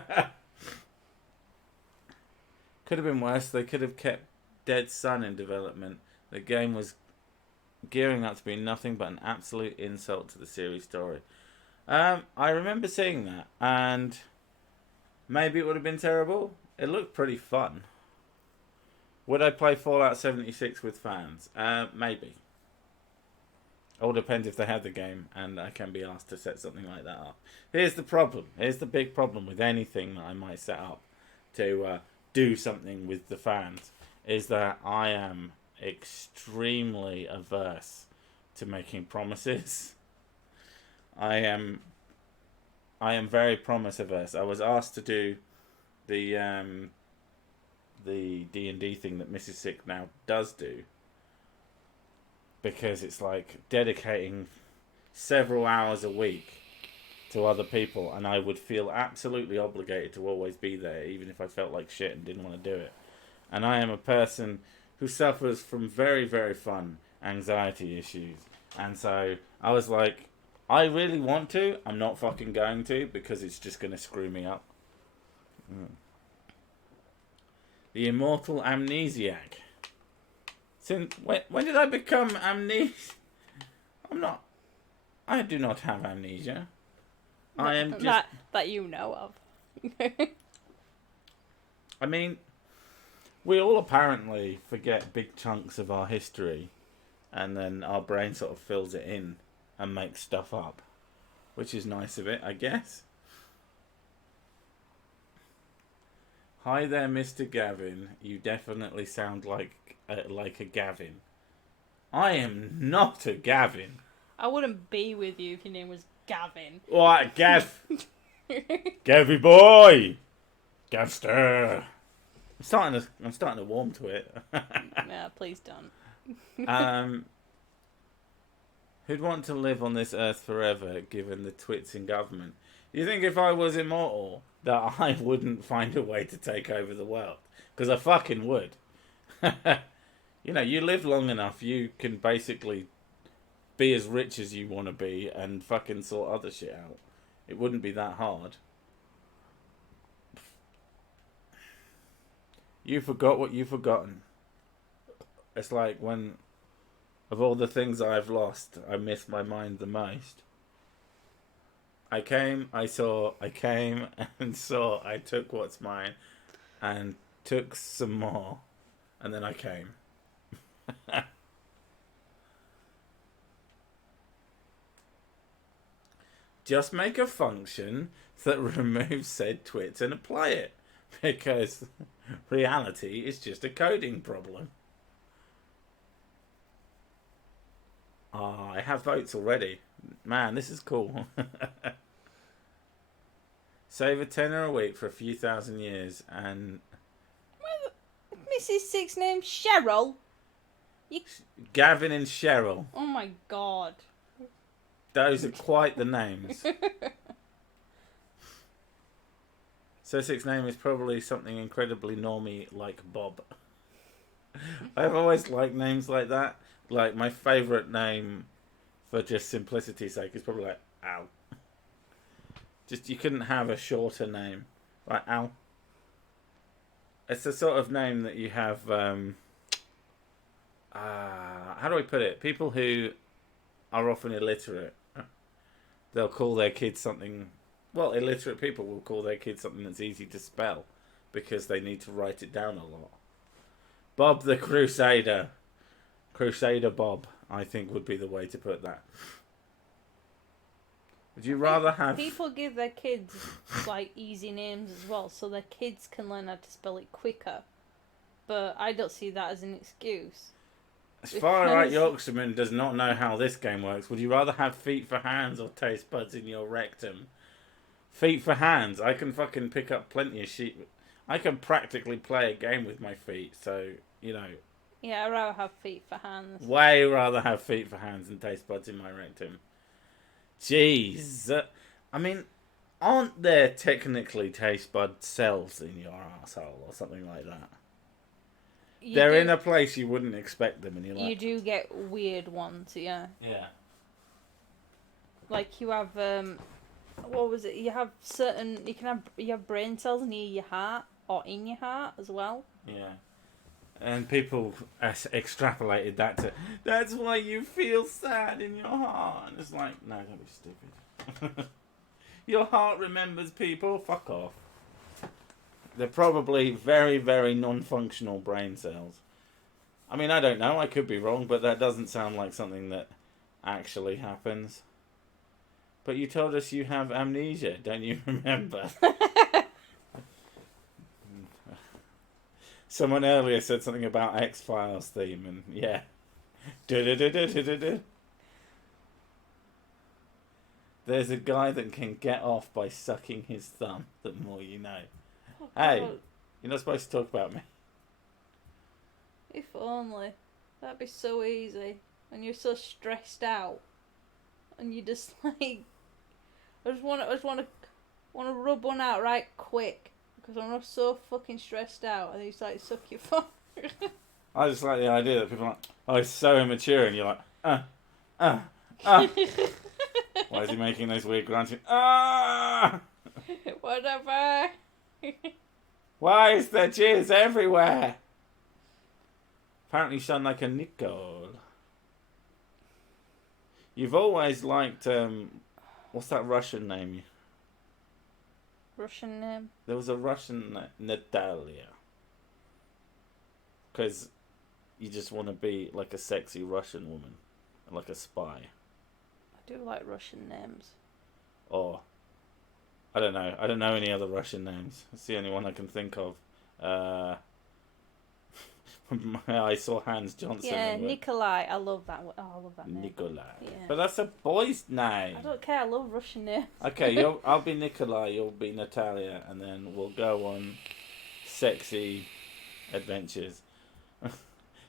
have been worse. They could have kept Dead Sun in development. The game was gearing up to be nothing but an absolute insult to the series story. I remember seeing that, and maybe it would have been terrible. It looked pretty fun. Would I play Fallout 76 with fans? Maybe. All depends if they have the game, and I can be asked to set something like that up. Here's the problem. Here's the big problem with anything that I might set up to do something with the fans, is that I am extremely averse to making promises. I am very promise averse. I was asked to do the D&D thing that Mrs. Sick now does do, because it's like dedicating several hours a week to other people, and I would feel absolutely obligated to always be there, even if I felt like shit and didn't want to do it. And I am a person who suffers from very, very fun anxiety issues. And so I was like, I really want to, I'm not fucking going to, because it's just going to screw me up. The immortal amnesiac. Since when did I become amnesia? I do not have amnesia. I am just... That you know of. I mean, we all apparently forget big chunks of our history, and then our brain sort of fills it in and makes stuff up, which is nice of it, I guess. Hi there, Mr. Gavin. You definitely sound like a Gavin. I am not a Gavin. I wouldn't be with you if your name was Gavin. What, Gav? Gavy boy! Gavster! I'm starting to warm to it. Yeah, please don't. Who'd want to live on this earth forever, given the twits in government? You think if I was immortal, that I wouldn't find a way to take over the world? Because I fucking would. You know, you live long enough, you can basically be as rich as you want to be and fucking sort other shit out. It wouldn't be that hard. You forgot what you've forgotten. It's like when, of all the things I've lost, I miss my mind the most. I came, I saw, I came and saw, I took what's mine and took some more, and then I came. Just make a function that removes said twits and apply it, because reality is just a coding problem. I have votes already. Man, this is cool. Save a tenner a week for a few thousand years and... Mrs. Six name's Cheryl. Gavin and Cheryl. Oh my god. Those are quite the names. So Six name is probably something incredibly normie like Bob. I've always liked names like that. Like, my favourite name, for just simplicity's sake, is probably like Al. Just, you couldn't have a shorter name. Like Al. It's the sort of name that you have, how do I put it? People who are often illiterate, they'll call their kids something... Well, illiterate people will call their kids something that's easy to spell, because they need to write it down a lot. Bob the Crusader. Crusader Bob, I think, would be the way to put that. Would you rather have... People give their kids, like, easy names as well, so their kids can learn how to spell it quicker. But I don't see that as an excuse. As far right Yorkshireman does not know how this game works. Would you rather have feet for hands or taste buds in your rectum? Feet for hands. I can fucking pick up plenty of shit. I can practically play a game with my feet, so, you know... Yeah, I'd rather have feet for hands. Way rather have feet for hands than taste buds in my rectum. Jeez. I mean, aren't there technically taste bud cells in your asshole or something like that? They're in a place you wouldn't expect them, and you're like... You do get weird ones, yeah. Yeah. Like, you have, what was it? You have certain... You have brain cells near your heart, or in your heart as well. Yeah. And people extrapolated that to, that's why you feel sad in your heart. And it's like, no, don't be stupid. Your heart remembers people. Fuck off. They're probably very, very non-functional brain cells. I mean, I don't know. I could be wrong, but that doesn't sound like something that actually happens. But you told us you have amnesia, don't you remember? Someone earlier said something about X-Files theme, and yeah. There's a guy that can get off by sucking his thumb, the more you know. Oh, Hey, God. you're not supposed to talk about me. If only. That'd be so easy. And you're so stressed out. And you just like... I just want to rub one out right quick. Because I'm so fucking stressed out. And you just like suck your thumb. I just like the idea that people are like, oh, it's so immature, and you're like, Why is he making those weird grunting? Whatever. Why is there jizz everywhere? Apparently you sound like a Nicole. You've always liked, what's that Russian name? Russian name? There was a Russian Natalia. Because you just want to be like a sexy Russian woman. Like a spy. I do like Russian names. Or, I don't know. I don't know any other Russian names. It's the only one I can think of. I saw Hans Johnson. Yeah, Nikolai. I love that. Oh, I love that name. Nikolai. Yeah. But that's a boy's name. I don't care. I love Russian names. Okay, I'll be Nikolai. You'll be Natalia, and then we'll go on sexy adventures.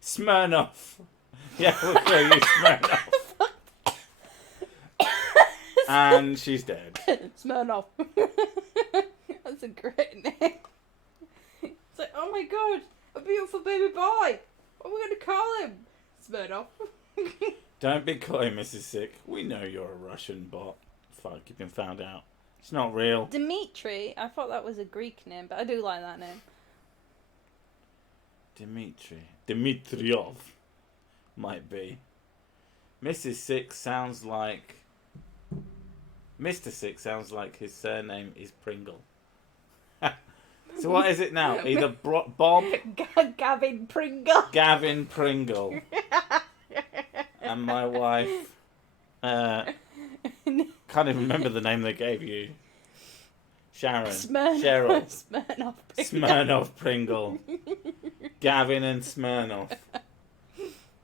Smirnoff. Yeah, we'll show you Smirnoff. And she's dead. Smirnoff. That's a great name. It's like, oh my god, a beautiful baby boy. What are we going to call him? Smirnoff. Don't be coy, Mrs. Sick. We know you're a Russian bot. Fuck, you've been found out. It's not real. Dimitri. I thought that was a Greek name, but I do like that name. Dimitriov. Might be. Mrs. Sick sounds like... Mr. Sick sounds like his surname is Pringle. So what is it now? Either Bob... Gavin Pringle. Gavin Pringle. And my wife... can't even remember the name they gave you. Sharon. Cheryl. Smirnoff Pringle. Smirnoff Pringle. Gavin and Smirnoff.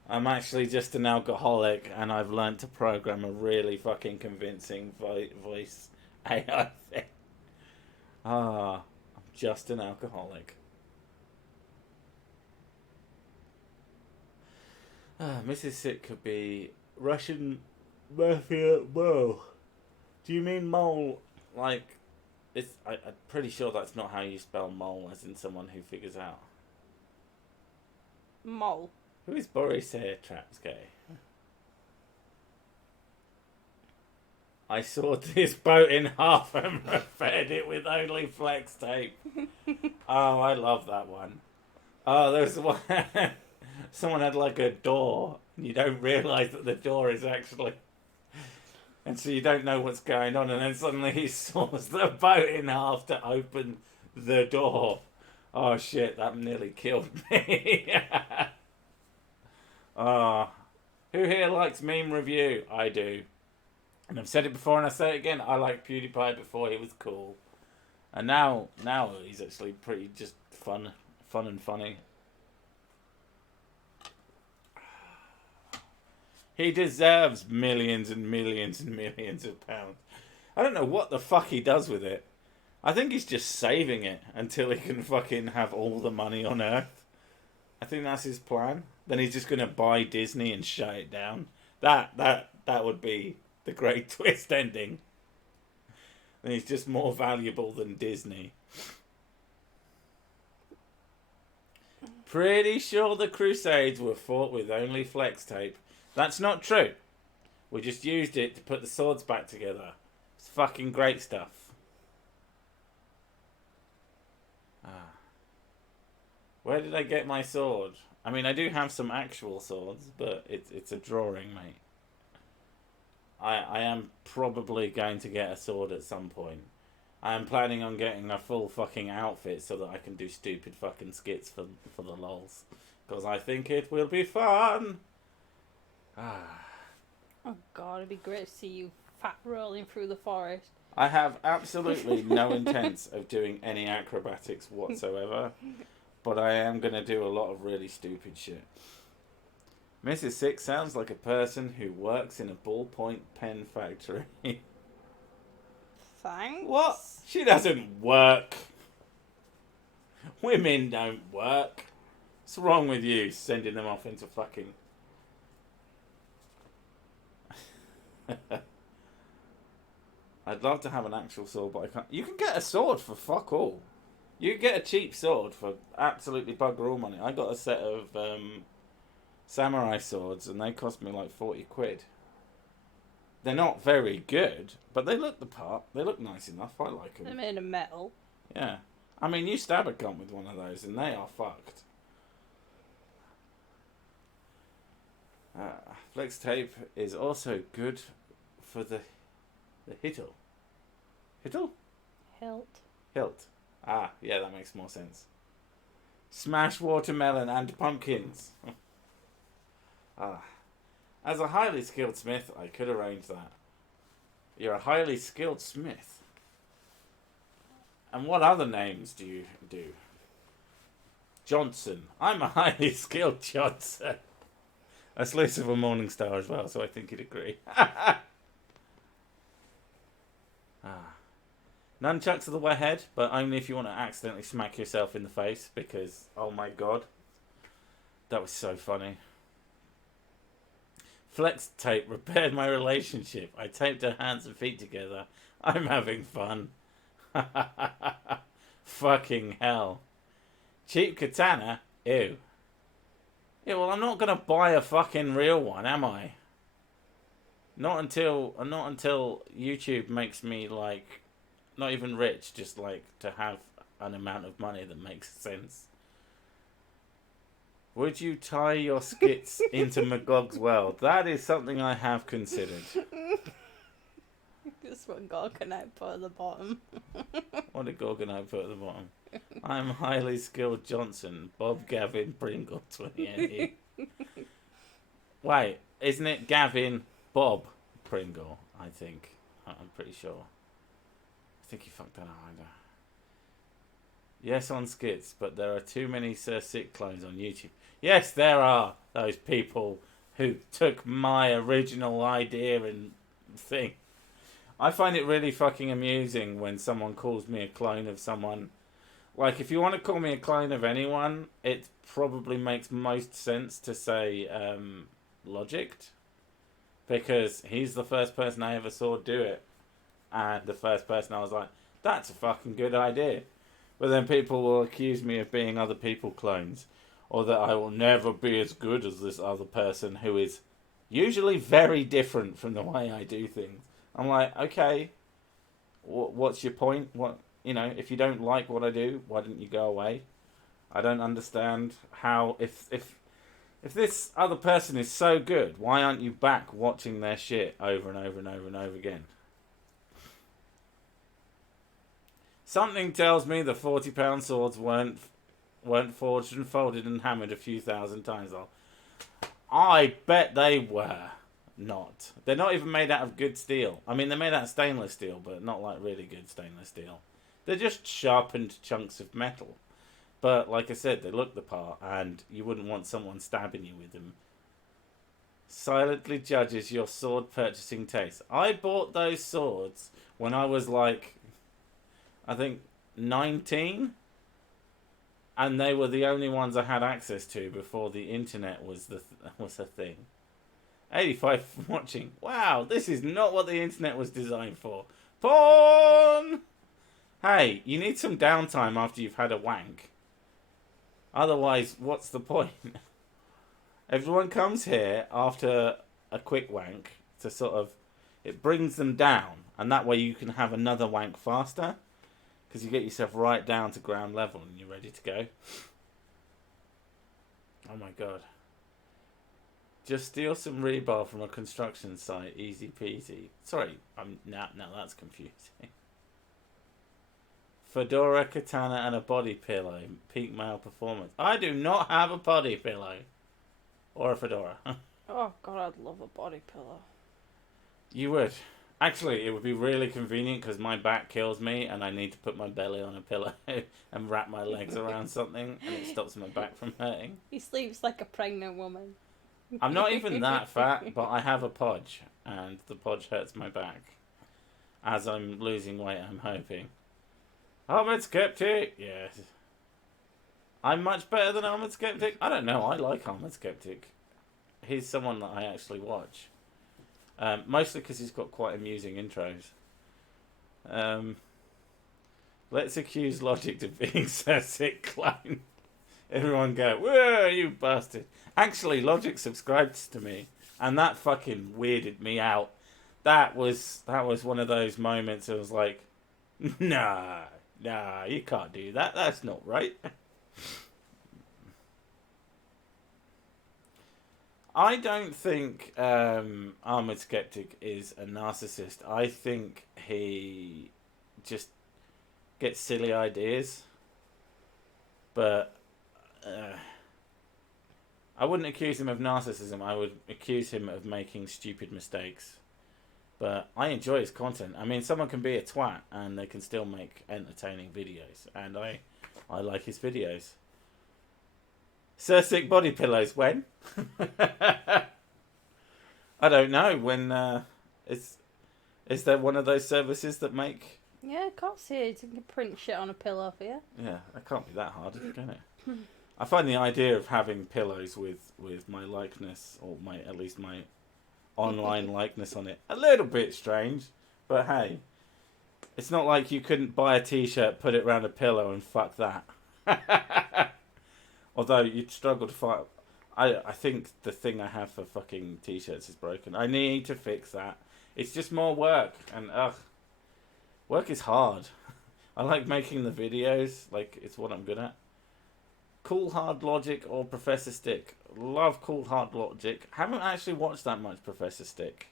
I'm actually just an alcoholic, and I've learnt to program a really fucking convincing voice AI thing. I'm just an alcoholic. Mrs. Sick could be Russian mafia mole. Do you mean mole like... I'm pretty sure that's not how you spell mole, as in someone who figures out. Mole. Who is Boris Trapsky? I sawed this boat in half and repaired it with only flex tape. Oh, I love that one. Oh, there's one. Someone had like a door. And you don't realise that the door is actually... And so you don't know what's going on, and then suddenly he saws the boat in half to open the door. Oh shit, that nearly killed me. Who here likes meme review? I do. And I've said it before and I say it again, I liked PewDiePie before he was cool. And now he's actually pretty just fun and funny. He deserves millions and millions and millions of pounds. I don't know what the fuck he does with it. I think he's just saving it until he can fucking have all the money on Earth. I think that's his plan. Then he's just gonna buy Disney and shut it down. That would be the great twist ending. And he's just more valuable than Disney. Pretty sure the Crusades were fought with only flex tape. That's not true. We just used it to put the swords back together. It's fucking great stuff. Where did I get my sword? I mean, I do have some actual swords, but it's a drawing, mate. I am probably going to get a sword at some point. I am planning on getting a full fucking outfit so that I can do stupid fucking skits for the lols. Because I think it will be fun. Oh god, it'd be great to see you fat rolling through the forest. I have absolutely no intent of doing any acrobatics whatsoever, but I am going to do a lot of really stupid shit. Mrs. Six sounds like a person who works in a ballpoint pen factory. Thanks. What? She doesn't work. Women don't work. What's wrong with you sending them off into fucking... I'd love to have an actual sword, but I can't. You can get a sword for fuck all. You can get a cheap sword for absolutely bugger all money. I got a set of samurai swords and they cost me like 40 quid. They're not very good, but they look the part. They look nice enough. I like them. They're made of metal. Yeah. I mean, you stab a cunt with one of those and they are fucked. Flex tape is also good for the hittle. Hittle? Hilt. Ah, yeah, that makes more sense. Smash watermelon and pumpkins. As a highly skilled smith, I could arrange that. You're a highly skilled smith. And what other names do you do? Johnson. I'm a highly skilled Johnson. That's Lucifer Morningstar as well, so I think he'd agree. Nunchucks are the way ahead, but only if you want to accidentally smack yourself in the face, because, oh my god, that was so funny. Flex tape repaired my relationship. I taped her hands and feet together. I'm having fun. Fucking hell. Cheap katana? Ew. Yeah, well, I'm not gonna buy a fucking real one, am I? Not until YouTube makes me, like, not even rich, just, like, to have an amount of money that makes sense. Would you tie your skits into McGog's world? That is something I have considered. That's what Gorgonite put at the bottom. What did Gorgonite put at the bottom? I'm highly skilled Johnson. Bob Gavin Pringle 2080. Wait, isn't it Gavin Bob Pringle? I think. I'm pretty sure. I think he fucked that up either. Yes, on skits, but there are too many Sir Sick clones on YouTube. Yes, there are those people who took my original idea and thing. I find it really fucking amusing when someone calls me a clone of someone. Like, if you want to call me a clone of anyone, it probably makes most sense to say Logicked. Because he's the first person I ever saw do it. And the first person I was like, that's a fucking good idea. But then people will accuse me of being other people clones. Or that I will never be as good as this other person who is usually very different from the way I do things. I'm like, okay, what's your point? What, you know, if you don't like what I do, why didn't you go away? I don't understand how, if this other person is so good, why aren't you back watching their shit over and over and over and over again? Something tells me the £40 swords weren't forged and folded and hammered a few thousand times. I bet they were not. They're not even made out of good steel. I mean, they're made out of stainless steel, but not like really good stainless steel. They're just sharpened chunks of metal. But like I said, they look the part, and you wouldn't want someone stabbing you with them. Silently judges your sword purchasing taste. I bought those swords when I was like, I think 19, and they were the only ones I had access to before the internet was a thing. 85 for watching. Wow, this is not what the internet was designed for. Porn! Hey, you need some downtime after you've had a wank. Otherwise, what's the point? Everyone comes here after a quick wank to sort of... It brings them down, and that way you can have another wank faster. Because you get yourself right down to ground level and you're ready to go. Oh my god. Just steal some rebar from a construction site. Easy peasy. Sorry, now that's confusing. Fedora, katana and a body pillow. Peak male performance. I do not have a body pillow. Or a fedora. Oh god, I'd love a body pillow. You would. Actually, it would be really convenient because my back kills me and I need to put my belly on a pillow and wrap my legs around something and it stops my back from hurting. He sleeps like a pregnant woman. I'm not even that fat, but I have a podge and the podge hurts my back. As I'm losing weight, I'm hoping. Armored Skeptic! Yes. I'm much better than Armored Skeptic. I don't know, I like Armored Skeptic. He's someone that I actually watch. Mostly because he's got quite amusing intros. Let's accuse Logic of being so sick clone. Everyone go, whoa, you bastard. Actually, Logic subscribed to me, and that fucking weirded me out. That was one of those moments. It was like, nah, you can't do that. That's not right. I don't think Armored Skeptic is a narcissist. I think he just gets silly ideas. But I wouldn't accuse him of narcissism. I would accuse him of making stupid mistakes. But I enjoy his content. I mean, someone can be a twat and they can still make entertaining videos. And I like his videos. Sir Sick Body Pillows, when? I don't know. When, is there one of those services that make... Yeah, of course it is. You can print shit on a pillow for you. Yeah, that can't be that hard, can it? I find the idea of having pillows with my likeness, or at least my online likeness on it, a little bit strange. But hey, it's not like you couldn't buy a t-shirt, put it around a pillow and fuck that. Although you'd struggle to find... I think the thing I have for fucking t-shirts is broken. I need to fix that. It's just more work. And work is hard. I like making the videos. Like, it's what I'm good at. Cool Hard Logic or Professor Stick. Love Cool Hard Logic. Haven't actually watched that much Professor Stick.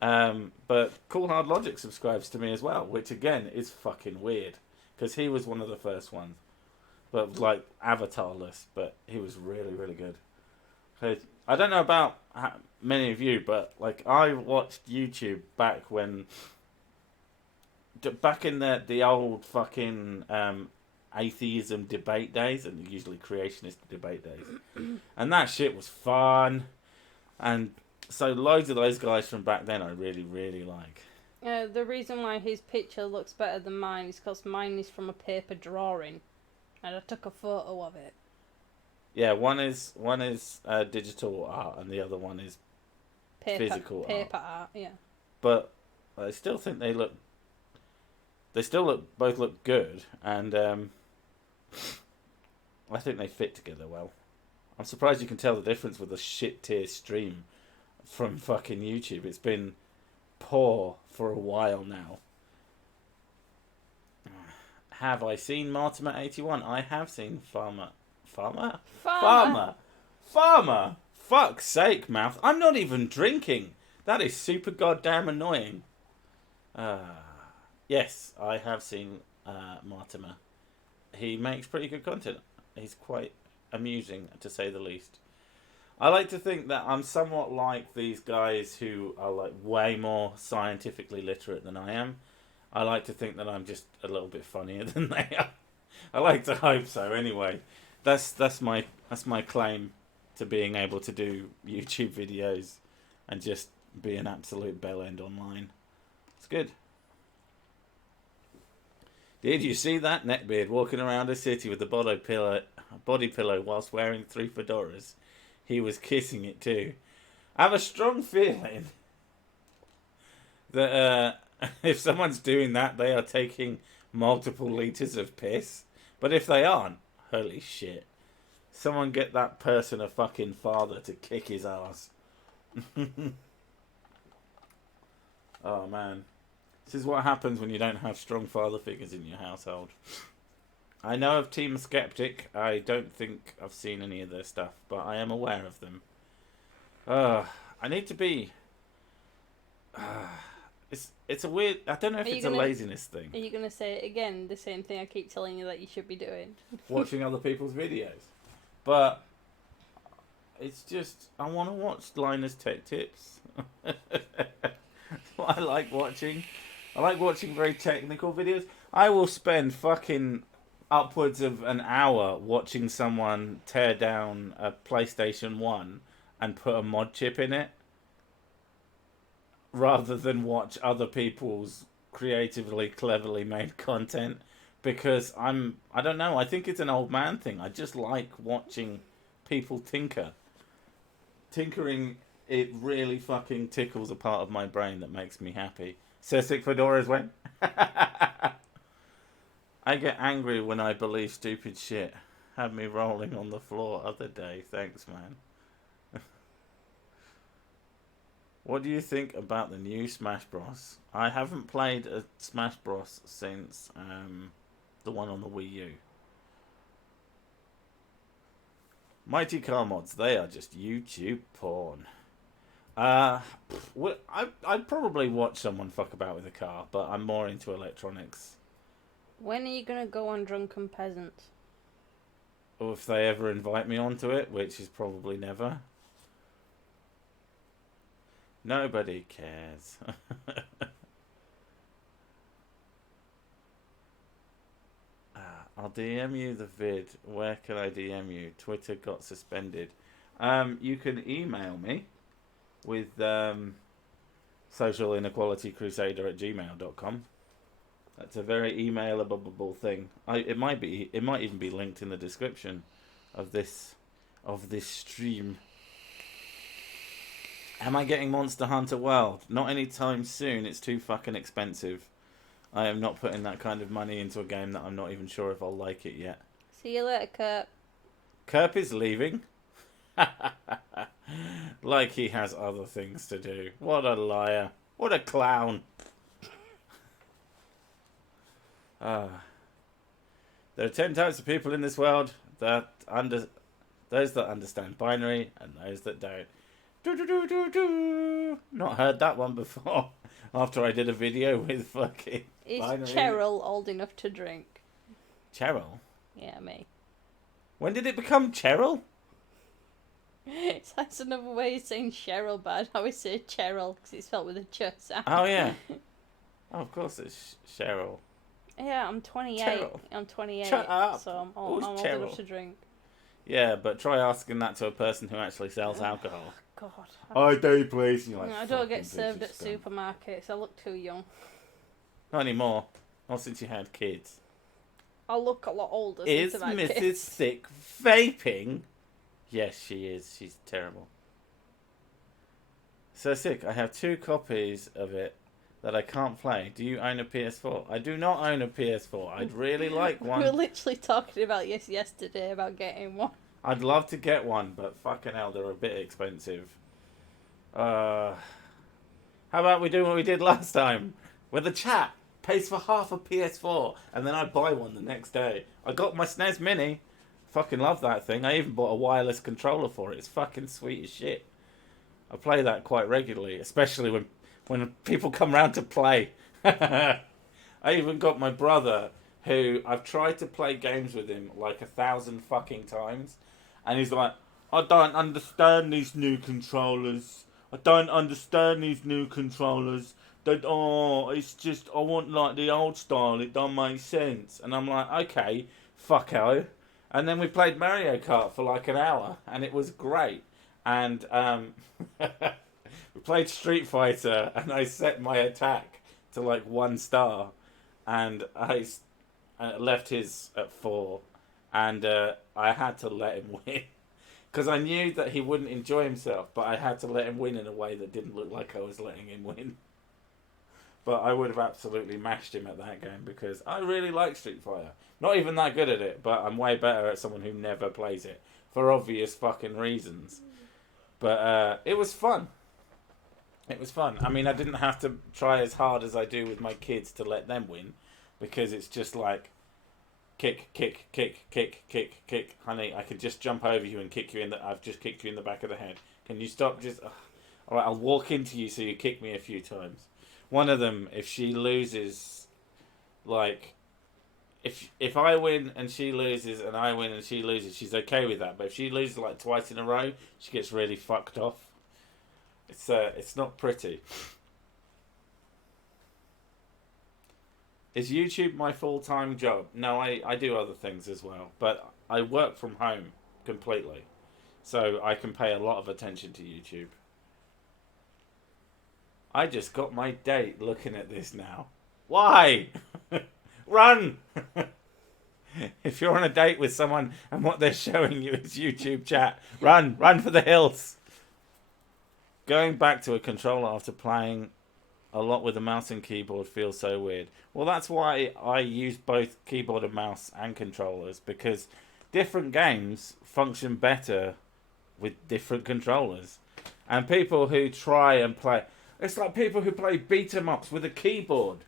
But Cool Hard Logic subscribes to me as well. Which, again, is fucking weird. Because he was one of the first ones. But like avatarless, but he was really, really good. I don't know about many of you, but like I watched YouTube back in the old fucking atheism debate days, and usually creationist debate days, and that shit was fun. And so loads of those guys from back then I really, really like. The reason why his picture looks better than mine is because mine is from a paper drawing. And I took a photo of it. Yeah, one is digital art, and the other one is physical art. Paper art, yeah. But I still think both look good, and I think they fit together well. I'm surprised you can tell the difference with a shit tier stream from fucking YouTube. It's been poor for a while now. Have I seen Martimer 81? I have seen Farmer. Fuck's sake, mouth. I'm not even drinking. That is super goddamn annoying. Yes, I have seen Martimer. He makes pretty good content. He's quite amusing, to say the least. I like to think that I'm somewhat like these guys who are like way more scientifically literate than I am. I like to think that I'm just a little bit funnier than they are. I like to hope so. Anyway, that's my claim to being able to do YouTube videos and just be an absolute bellend online. It's good. Did you see that neckbeard walking around a city with a body pillow whilst wearing 3 fedoras? He was kissing it too. I have a strong feeling that if someone's doing that, they are taking multiple litres of piss. But if they aren't, holy shit. Someone get that person a fucking father to kick his ass. Oh, man. This is what happens when you don't have strong father figures in your household. I know of Team Skeptic. I don't think I've seen any of their stuff, but I am aware of them. I need to be... It's a weird... I don't know if it's a laziness thing. Are you going to say again the same thing I keep telling you that you should be doing? Watching other people's videos. But it's just... I want to watch Linus Tech Tips. what I like watching? I like watching very technical videos. I will spend fucking upwards of an hour watching someone tear down a PlayStation 1 and put a mod chip in it, rather than watch other people's creatively, cleverly made content, because I don't know, I think it's an old man thing. I just like watching people tinker. Tinkering, it really fucking tickles a part of my brain that makes me happy. Cystic fedoras when I get angry when I believe stupid shit. Had me rolling on the floor other day. Thanks, man. What do you think about the new Smash Bros? I haven't played a Smash Bros since the one on the Wii U. Mighty car mods, they are just YouTube porn. I'd probably watch someone fuck about with a car, but I'm more into electronics. When are you gonna go on Drunken Peasants? Or if they ever invite me onto it, which is probably never. Nobody cares. I'll DM you the vid. Where can I DM you? Twitter got suspended. You can email me with socialinequalitycrusader@gmail.com. That's a very emailable thing. It might even be linked in the description of this stream. Am I getting Monster Hunter World? Not anytime soon. It's too fucking expensive. I am not putting that kind of money into a game that I'm not even sure if I'll like it yet. See you later, Kurt. Kerp is leaving. Like he has other things to do. What a liar. What a clown. There are 10 types of people in this world. Those that understand binary and those that don't. Not heard that one before. After I did a video with fucking Is binary. Cheryl old enough to drink? Cheryl? Yeah, me. When did it become Cheryl? That's another way of saying Cheryl, but I always say Cheryl because it's spelled with a ch sound. Oh, yeah. Oh, of course it's Cheryl. Yeah, I'm 28. Cheryl. I'm 28. Shut up. So I'm Who's old Cheryl? enough to drink. Yeah, but try asking that to a person who actually sells alcohol. God. I do, please. And you're like, I don't get "Fucking served bitch, at it's gone." supermarkets. I look too young. Not anymore. Not since you had kids. I look a lot older Is since I've had Mrs. kids. Sick vaping? Yes, she is. She's terrible. So Sick, I have 2 copies of it that I can't play. Do you own a PS4? I do not own a PS4. I'd really like We one. were literally talking about this yesterday about getting one. I'd love to get one, but fucking hell, they're a bit expensive. How about we do what we did last time? Where the chat pays for half a PS4, and then I buy one the next day. I got my SNES Mini. Fucking love that thing. I even bought a wireless controller for it. It's fucking sweet as shit. I play that quite regularly, especially when people come round to play. I even got my brother, who I've tried to play games with him like 1,000 fucking times, and he's like, I don't understand these new controllers. I don't understand these new controllers. It's just, I want like the old style. It don't make sense. And I'm like, okay, fucko. And then we played Mario Kart for like an hour, and it was great. And we played Street Fighter, and I set my attack to like 1 star, and I left his at 4, and I had to let him win. Because I knew that he wouldn't enjoy himself, but I had to let him win in a way that didn't look like I was letting him win. But I would have absolutely mashed him at that game because I really like Street Fighter. Not even that good at it, but I'm way better at someone who never plays it. For obvious fucking reasons. But it was fun. It was fun. I mean, I didn't have to try as hard as I do with my kids to let them win. Because it's just like, kick, kick, kick, kick, kick, kick. Honey, I could just jump over you and kick you in the... I've just kicked you in the back of the head. Can you stop just... Alright, I'll walk into you so you kick me a few times. One of them, if she loses, like... If I win and she loses and I win and she loses, she's okay with that. But if she loses like twice in a row, she gets really fucked off. It's not pretty. Is YouTube my full-time job? No, I do other things as well. But I work from home completely. So I can pay a lot of attention to YouTube. I just got my date looking at this now. Why? Run! If you're on a date with someone and what they're showing you is YouTube chat, run! Run for the hills! Going back to a controller after playing a lot with a mouse and keyboard feels so weird. Well, that's why I use both keyboard and mouse and controllers, because different games function better with different controllers. And people who try and play... It's like people who play beat-em-ups with a keyboard.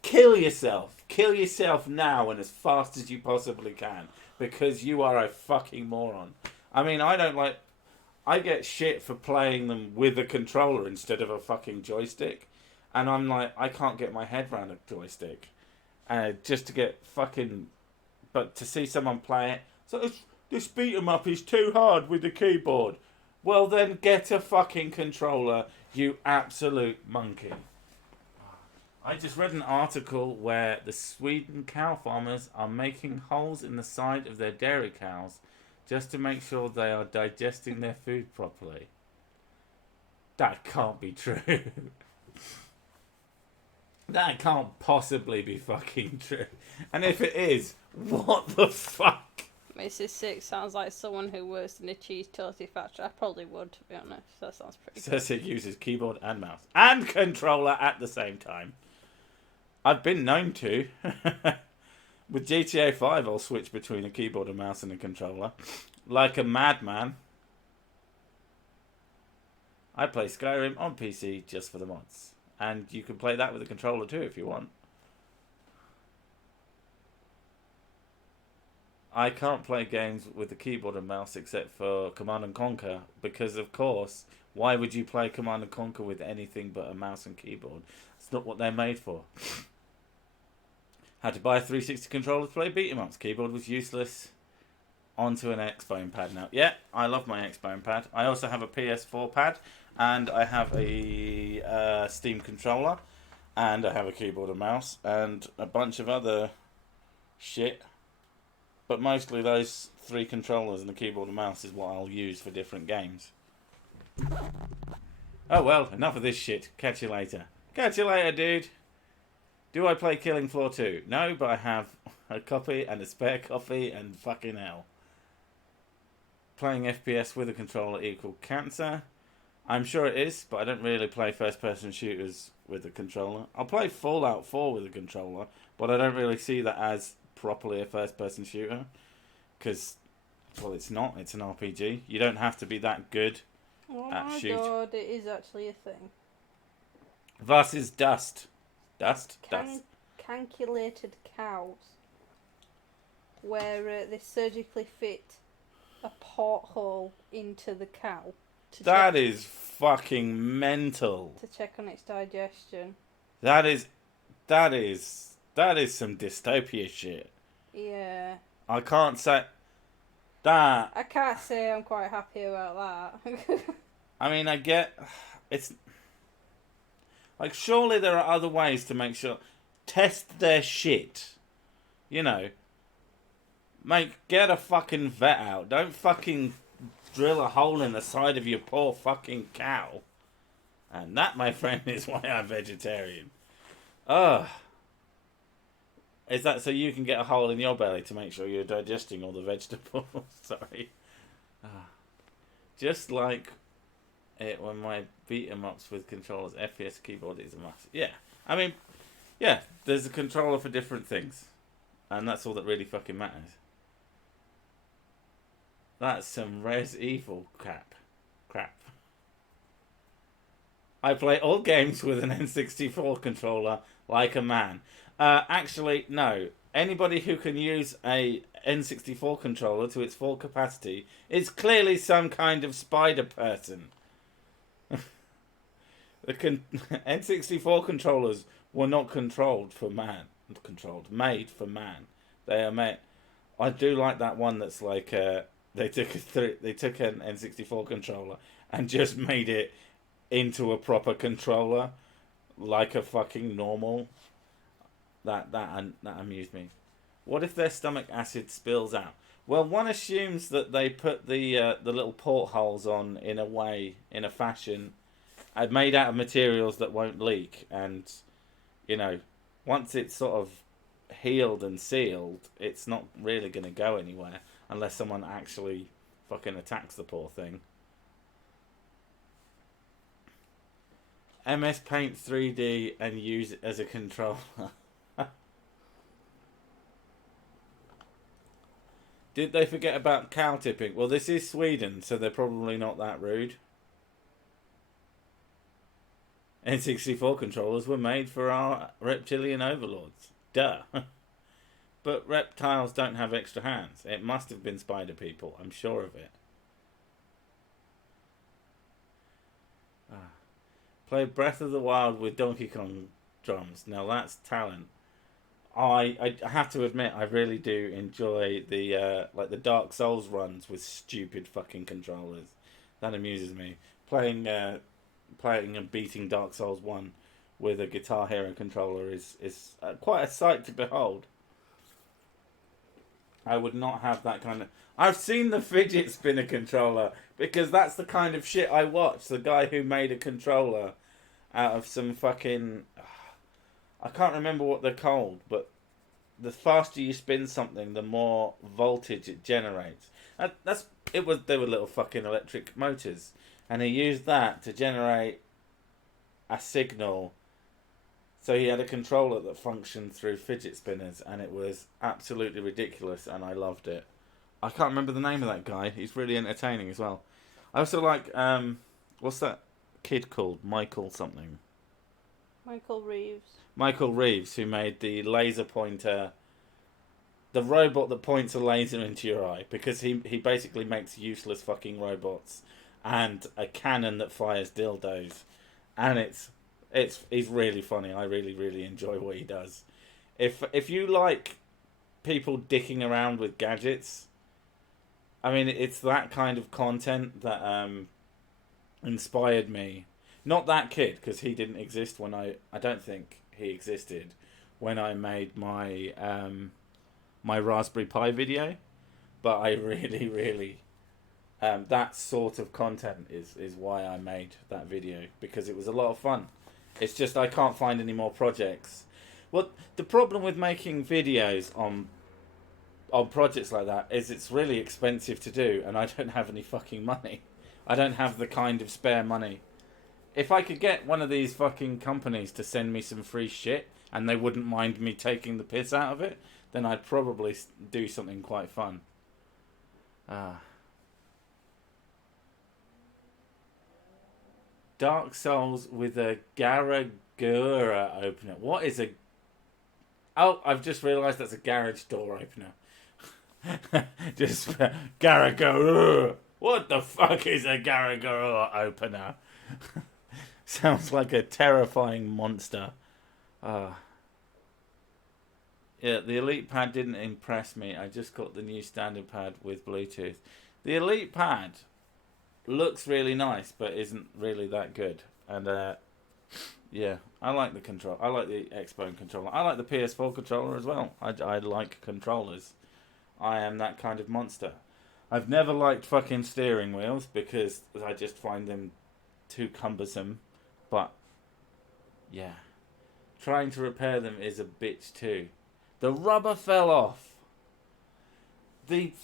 Kill yourself. Kill yourself now and as fast as you possibly can, because you are a fucking moron. I mean, I get shit for playing them with a controller instead of a fucking joystick. And I'm like, I can't get my head around a joystick. Just to get fucking... But to see someone play it... So this beat 'em up is too hard with the keyboard. Well then get a fucking controller, you absolute monkey. I just read an article where the Sweden cow farmers are making holes in the side of their dairy cows just to make sure they are digesting their food properly. That can't be true. That can't possibly be fucking true. And if it is, what the fuck? Mrs. Six sounds like someone who works in a cheese toasty factory. I probably would, to be honest. That sounds pretty good. Says it uses keyboard and mouse and controller at the same time. I've been known to. With GTA 5, I'll switch between a keyboard and mouse and a controller. Like a madman. I play Skyrim on PC just for the mods. And you can play that with a controller too if you want. I can't play games with the keyboard and mouse except for Command and Conquer. Because, of course, why would you play Command and Conquer with anything but a mouse and keyboard? It's not what they're made for. Had to buy a 360 controller to play beat-em-ups. Keyboard was useless. Onto an Xbone pad now. Yeah, I love my Xbone pad. I also have a PS4 pad. And I have a Steam controller. And I have a keyboard and mouse. And a bunch of other shit. But mostly those 3 controllers and the keyboard and mouse is what I'll use for different games. Oh well, enough of this shit. Catch you later. Catch you later, dude. Do I play Killing Floor 2? No, but I have a copy and a spare copy and fucking hell. Playing FPS with a controller equal cancer? I'm sure it is, but I don't really play first-person shooters with a controller. I'll play Fallout 4 with a controller, but I don't really see that as properly a first-person shooter. Because, well, it's not. It's an RPG. You don't have to be that good at shooting. Oh my god, it is actually a thing. Versus Dust. Dust? Canculated cows. Where they surgically fit a porthole into the cow. That is fucking mental. To check on its digestion. That is some dystopia shit. Yeah. I can't say that. I can't say I'm quite happy about that. I mean, I get it's like surely there are other ways to make sure test their shit. You know, get a fucking vet out. Don't fucking drill a hole in the side of your poor fucking cow. And that, my friend, is why I'm vegetarian. Ugh. Is that so you can get a hole in your belly to make sure you're digesting all the vegetables? Sorry. Just like it when my beat-em-ups with controllers, FPS keyboard is a must. Yeah. I mean, yeah, there's a controller for different things. And that's all that really fucking matters. That's some Res Evil crap. I play all games with an N64 controller like a man. Actually, no. Anybody who can use a N64 controller to its full capacity is clearly some kind of spider person. The N64 controllers were not controlled for man. Made for man. They are made. I do like that one that's like they took an N64 controller and just made it into a proper controller, like a fucking normal. That amused me. What if their stomach acid spills out? Well, one assumes that they put the little portholes on in a fashion, made out of materials that won't leak, and you know, once it's sort of healed and sealed, it's not really going to go anywhere unless someone actually fucking attacks the poor thing. MS Paint 3D and use it as a controller. Did they forget about cow tipping? Well, this is Sweden, so they're probably not that rude. N64 controllers were made for our reptilian overlords. Duh. But reptiles don't have extra hands. It must have been spider people. I'm sure of it. Play Breath of the Wild with Donkey Kong drums. Now that's talent. I have to admit, I really do enjoy the the Dark Souls runs with stupid fucking controllers. That amuses me. Playing and beating Dark Souls 1 with a Guitar Hero controller is quite a sight to behold. I would not have that kind of... I've seen the fidget spinner controller because that's the kind of shit I watch. The guy who made a controller out of some fucking... I can't remember what they're called, but the faster you spin something, the more voltage it generates. They were little fucking electric motors, and he used that to generate a signal. So he had a controller that functioned through fidget spinners, and it was absolutely ridiculous, and I loved it. I can't remember the name of that guy. He's really entertaining as well. I also like what's that kid called? Michael something. Michael Reeves, who made the laser pointer, the robot that points a laser into your eye, because he basically makes useless fucking robots and a cannon that fires dildos, and he's really funny. I really, really enjoy what he does. If you like people dicking around with gadgets, I mean, it's that kind of content that inspired me. Not that kid, because he didn't exist when I don't think he existed when I made my my Raspberry Pi video, but I really, really that sort of content is why I made that video, because it was a lot of fun. It's just I can't find any more projects. Well, the problem with making videos on projects like that is it's really expensive to do, and I don't have any fucking money. I don't have the kind of spare money. If I could get one of these fucking companies to send me some free shit, and they wouldn't mind me taking the piss out of it, then I'd probably do something quite fun. Dark Souls with a Garagura opener. What is a... Oh, I've just realised that's a garage door opener. Just Garagura. What the fuck is a Garagura opener? Sounds like a terrifying monster. Yeah, the Elite Pad didn't impress me. I just got the new standard pad with Bluetooth. The Elite Pad looks really nice, but isn't really that good. And yeah, I like the control. I like the Xbone controller. I like the PS4 controller as well. I like controllers. I am that kind of monster. I've never liked fucking steering wheels because I just find them too cumbersome. But yeah, trying to repair them is a bitch too. The rubber fell off. The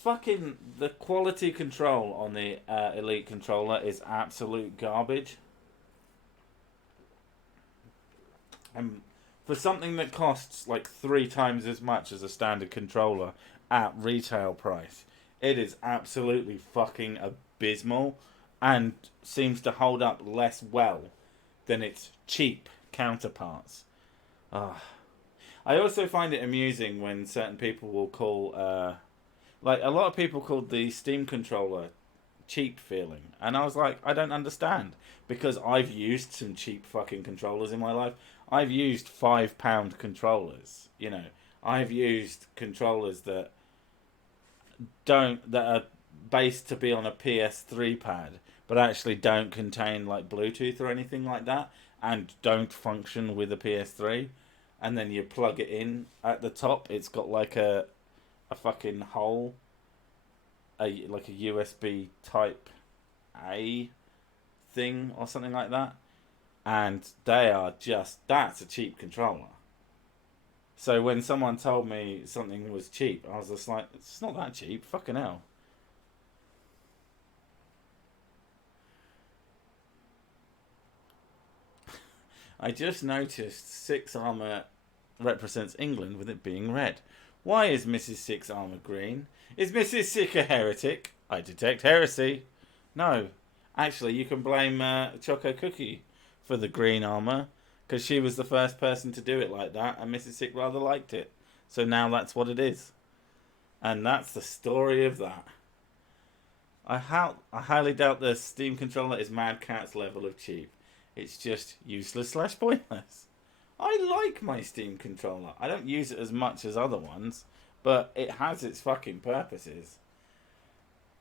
quality control on the Elite controller is absolute garbage. And for something that costs like 3 times as much as a standard controller at retail price, it is absolutely fucking abysmal and seems to hold up less well than its cheap counterparts. I also find it amusing when certain people will call... like, a lot of people called the Steam controller cheap feeling. And I was like, I don't understand. Because I've used some cheap fucking controllers in my life. I've used £5 controllers. You know, I've used controllers that are based to be on a PS3 pad, but actually don't contain like Bluetooth or anything like that, and don't function with a PS3. and then you plug it in at the top. It's got like a fucking hole, like a USB Type A thing or something like that. And they are that's a cheap controller. So when someone told me something was cheap, I was just like, it's not that cheap, fucking hell. I just noticed 6 armour represents England with it being red. Why is Mrs. Six armour green? Is Mrs. Six a heretic? I detect heresy. No. Actually, you can blame Choco Cookie for the green armour, because she was the first person to do it like that, and Mrs. Six rather liked it. So now that's what it is. And that's the story of that. I highly doubt the Steam controller is Mad Cat's level of cheap. It's just useless / pointless. I like my Steam controller. I don't use it as much as other ones, but it has its fucking purposes.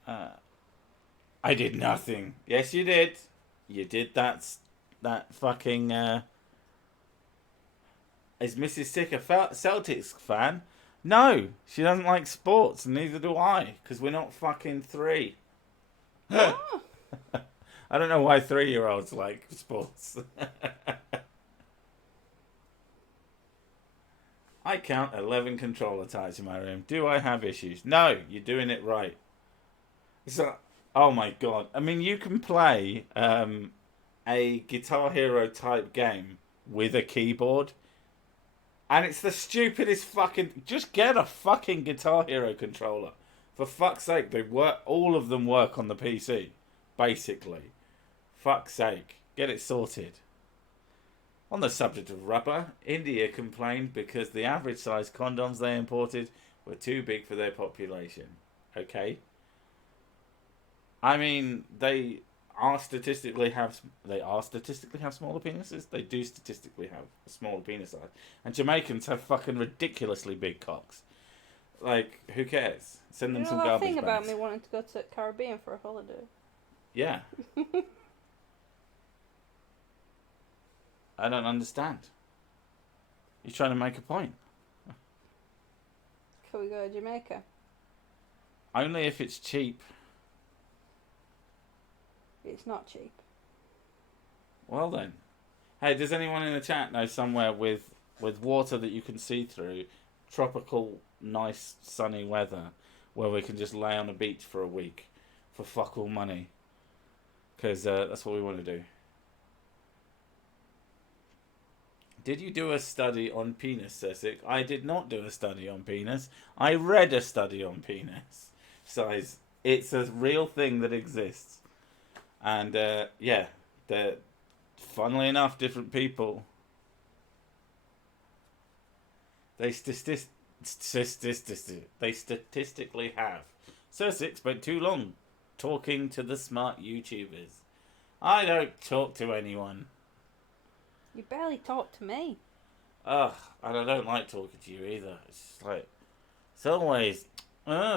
I did nothing. Yes, you did. You did that fucking... Is Mrs. Sick a Celtics fan? No, she doesn't like sports, and neither do I, because we're not fucking 3. Oh. I don't know why 3-year-olds like sports. I count 11 controller types in my room. Do I have issues? No, you're doing it right. So, oh my god. I mean, you can play a Guitar Hero type game with a keyboard, and it's the stupidest fucking... Just get a fucking Guitar Hero controller. For fuck's sake, all of them work on the PC, basically. Fuck's sake. Get it sorted. On the subject of rubber, India complained because the average size condoms they imported were too big for their population. Okay. I mean, they statistically have smaller penises. They do statistically have a smaller penis size. And Jamaicans have fucking ridiculously big cocks. Like, who cares? Send them some garbage bags. You know that thing about me wanting to go to the Caribbean for a holiday? Yeah. I don't understand. You're trying to make a point. Can we go to Jamaica? Only if it's cheap. It's not cheap. Well then. Hey, does anyone in the chat know somewhere with water that you can see through, tropical, nice, sunny weather, where we can just lay on a beach for a week for fuck all money? Because that's what we want to do. Did you do a study on penis, Sessic? I did not do a study on penis. I read a study on penis size. It's a real thing that exists. And, yeah, funnily enough, different people, they statistically have. Sessic spent too long talking to the smart YouTubers. I don't talk to anyone. You barely talk to me. Ugh, and I don't like talking to you either. It's just like, it's always,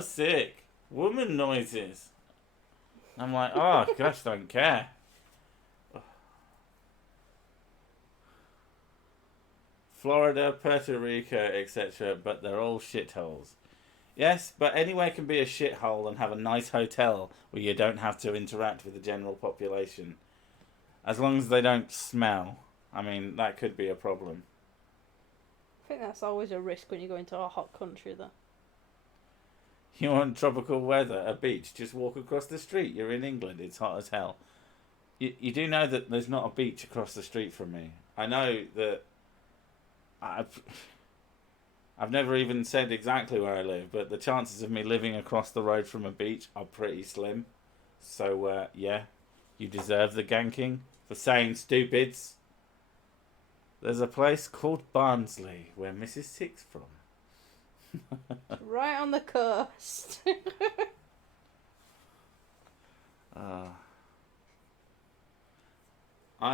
sick, woman noises. I'm like, oh, gosh, don't care. Florida, Puerto Rico, etc., but they're all shitholes. Yes, but anywhere can be a shithole and have a nice hotel where you don't have to interact with the general population. As long as they don't smell. I mean, that could be a problem. I think that's always a risk when you go into a hot country, though. You want tropical weather, a beach, just walk across the street. You're in England, it's hot as hell. You do know that there's not a beach across the street from me. I know that I've never even said exactly where I live, but the chances of me living across the road from a beach are pretty slim. So, yeah, you deserve the ganking for saying stupids. There's a place called Barnsley where Mrs. Six from. Right on the coast. I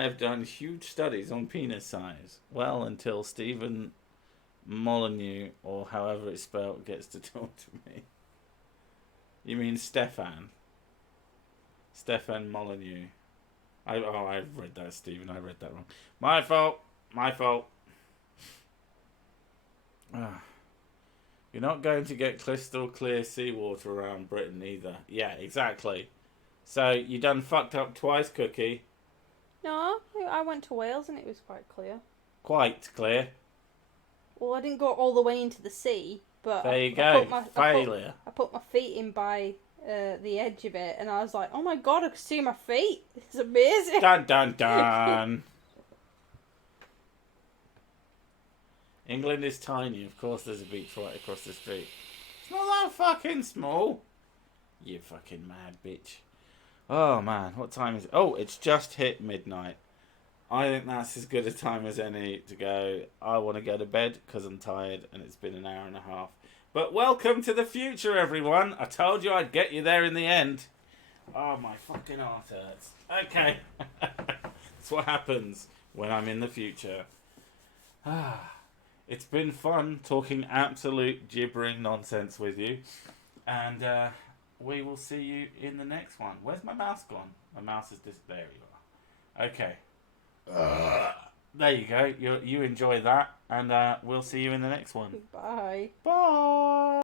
have done huge studies on penis size. Well, until Stephen Molyneux, or however it's spelled, gets to talk to me. You mean Stefan? Stefan Molyneux. I read that, Stephen. I read that wrong. My fault. Ah, you're not going to get crystal clear seawater around Britain either. Yeah, exactly. So you done fucked up twice, Cookie. No, I went to Wales and it was quite clear. Quite clear. Well, I didn't go all the way into the sea, but There you I go. put my Failure. I put my feet in by the edge of it, and I was like, "Oh my god, I can see my feet! It's amazing!" Dun dun dun. England is tiny. Of course, there's a beach right across the street. It's not that fucking small. You fucking mad bitch. Oh man, what time is it? Oh, it's just hit midnight. I think that's as good a time as any to go. I want to go to bed because I'm tired and it's been an hour and a half. But welcome to the future, everyone. I told you I'd get you there in the end. Oh, my fucking heart hurts. Okay. That's what happens when I'm in the future. It's been fun talking absolute gibbering nonsense with you. And we will see you in the next one. Where's my mouse gone? My mouse is just... There you are. Okay. There you go. You enjoy that. And we'll see you in the next one. Bye. Bye.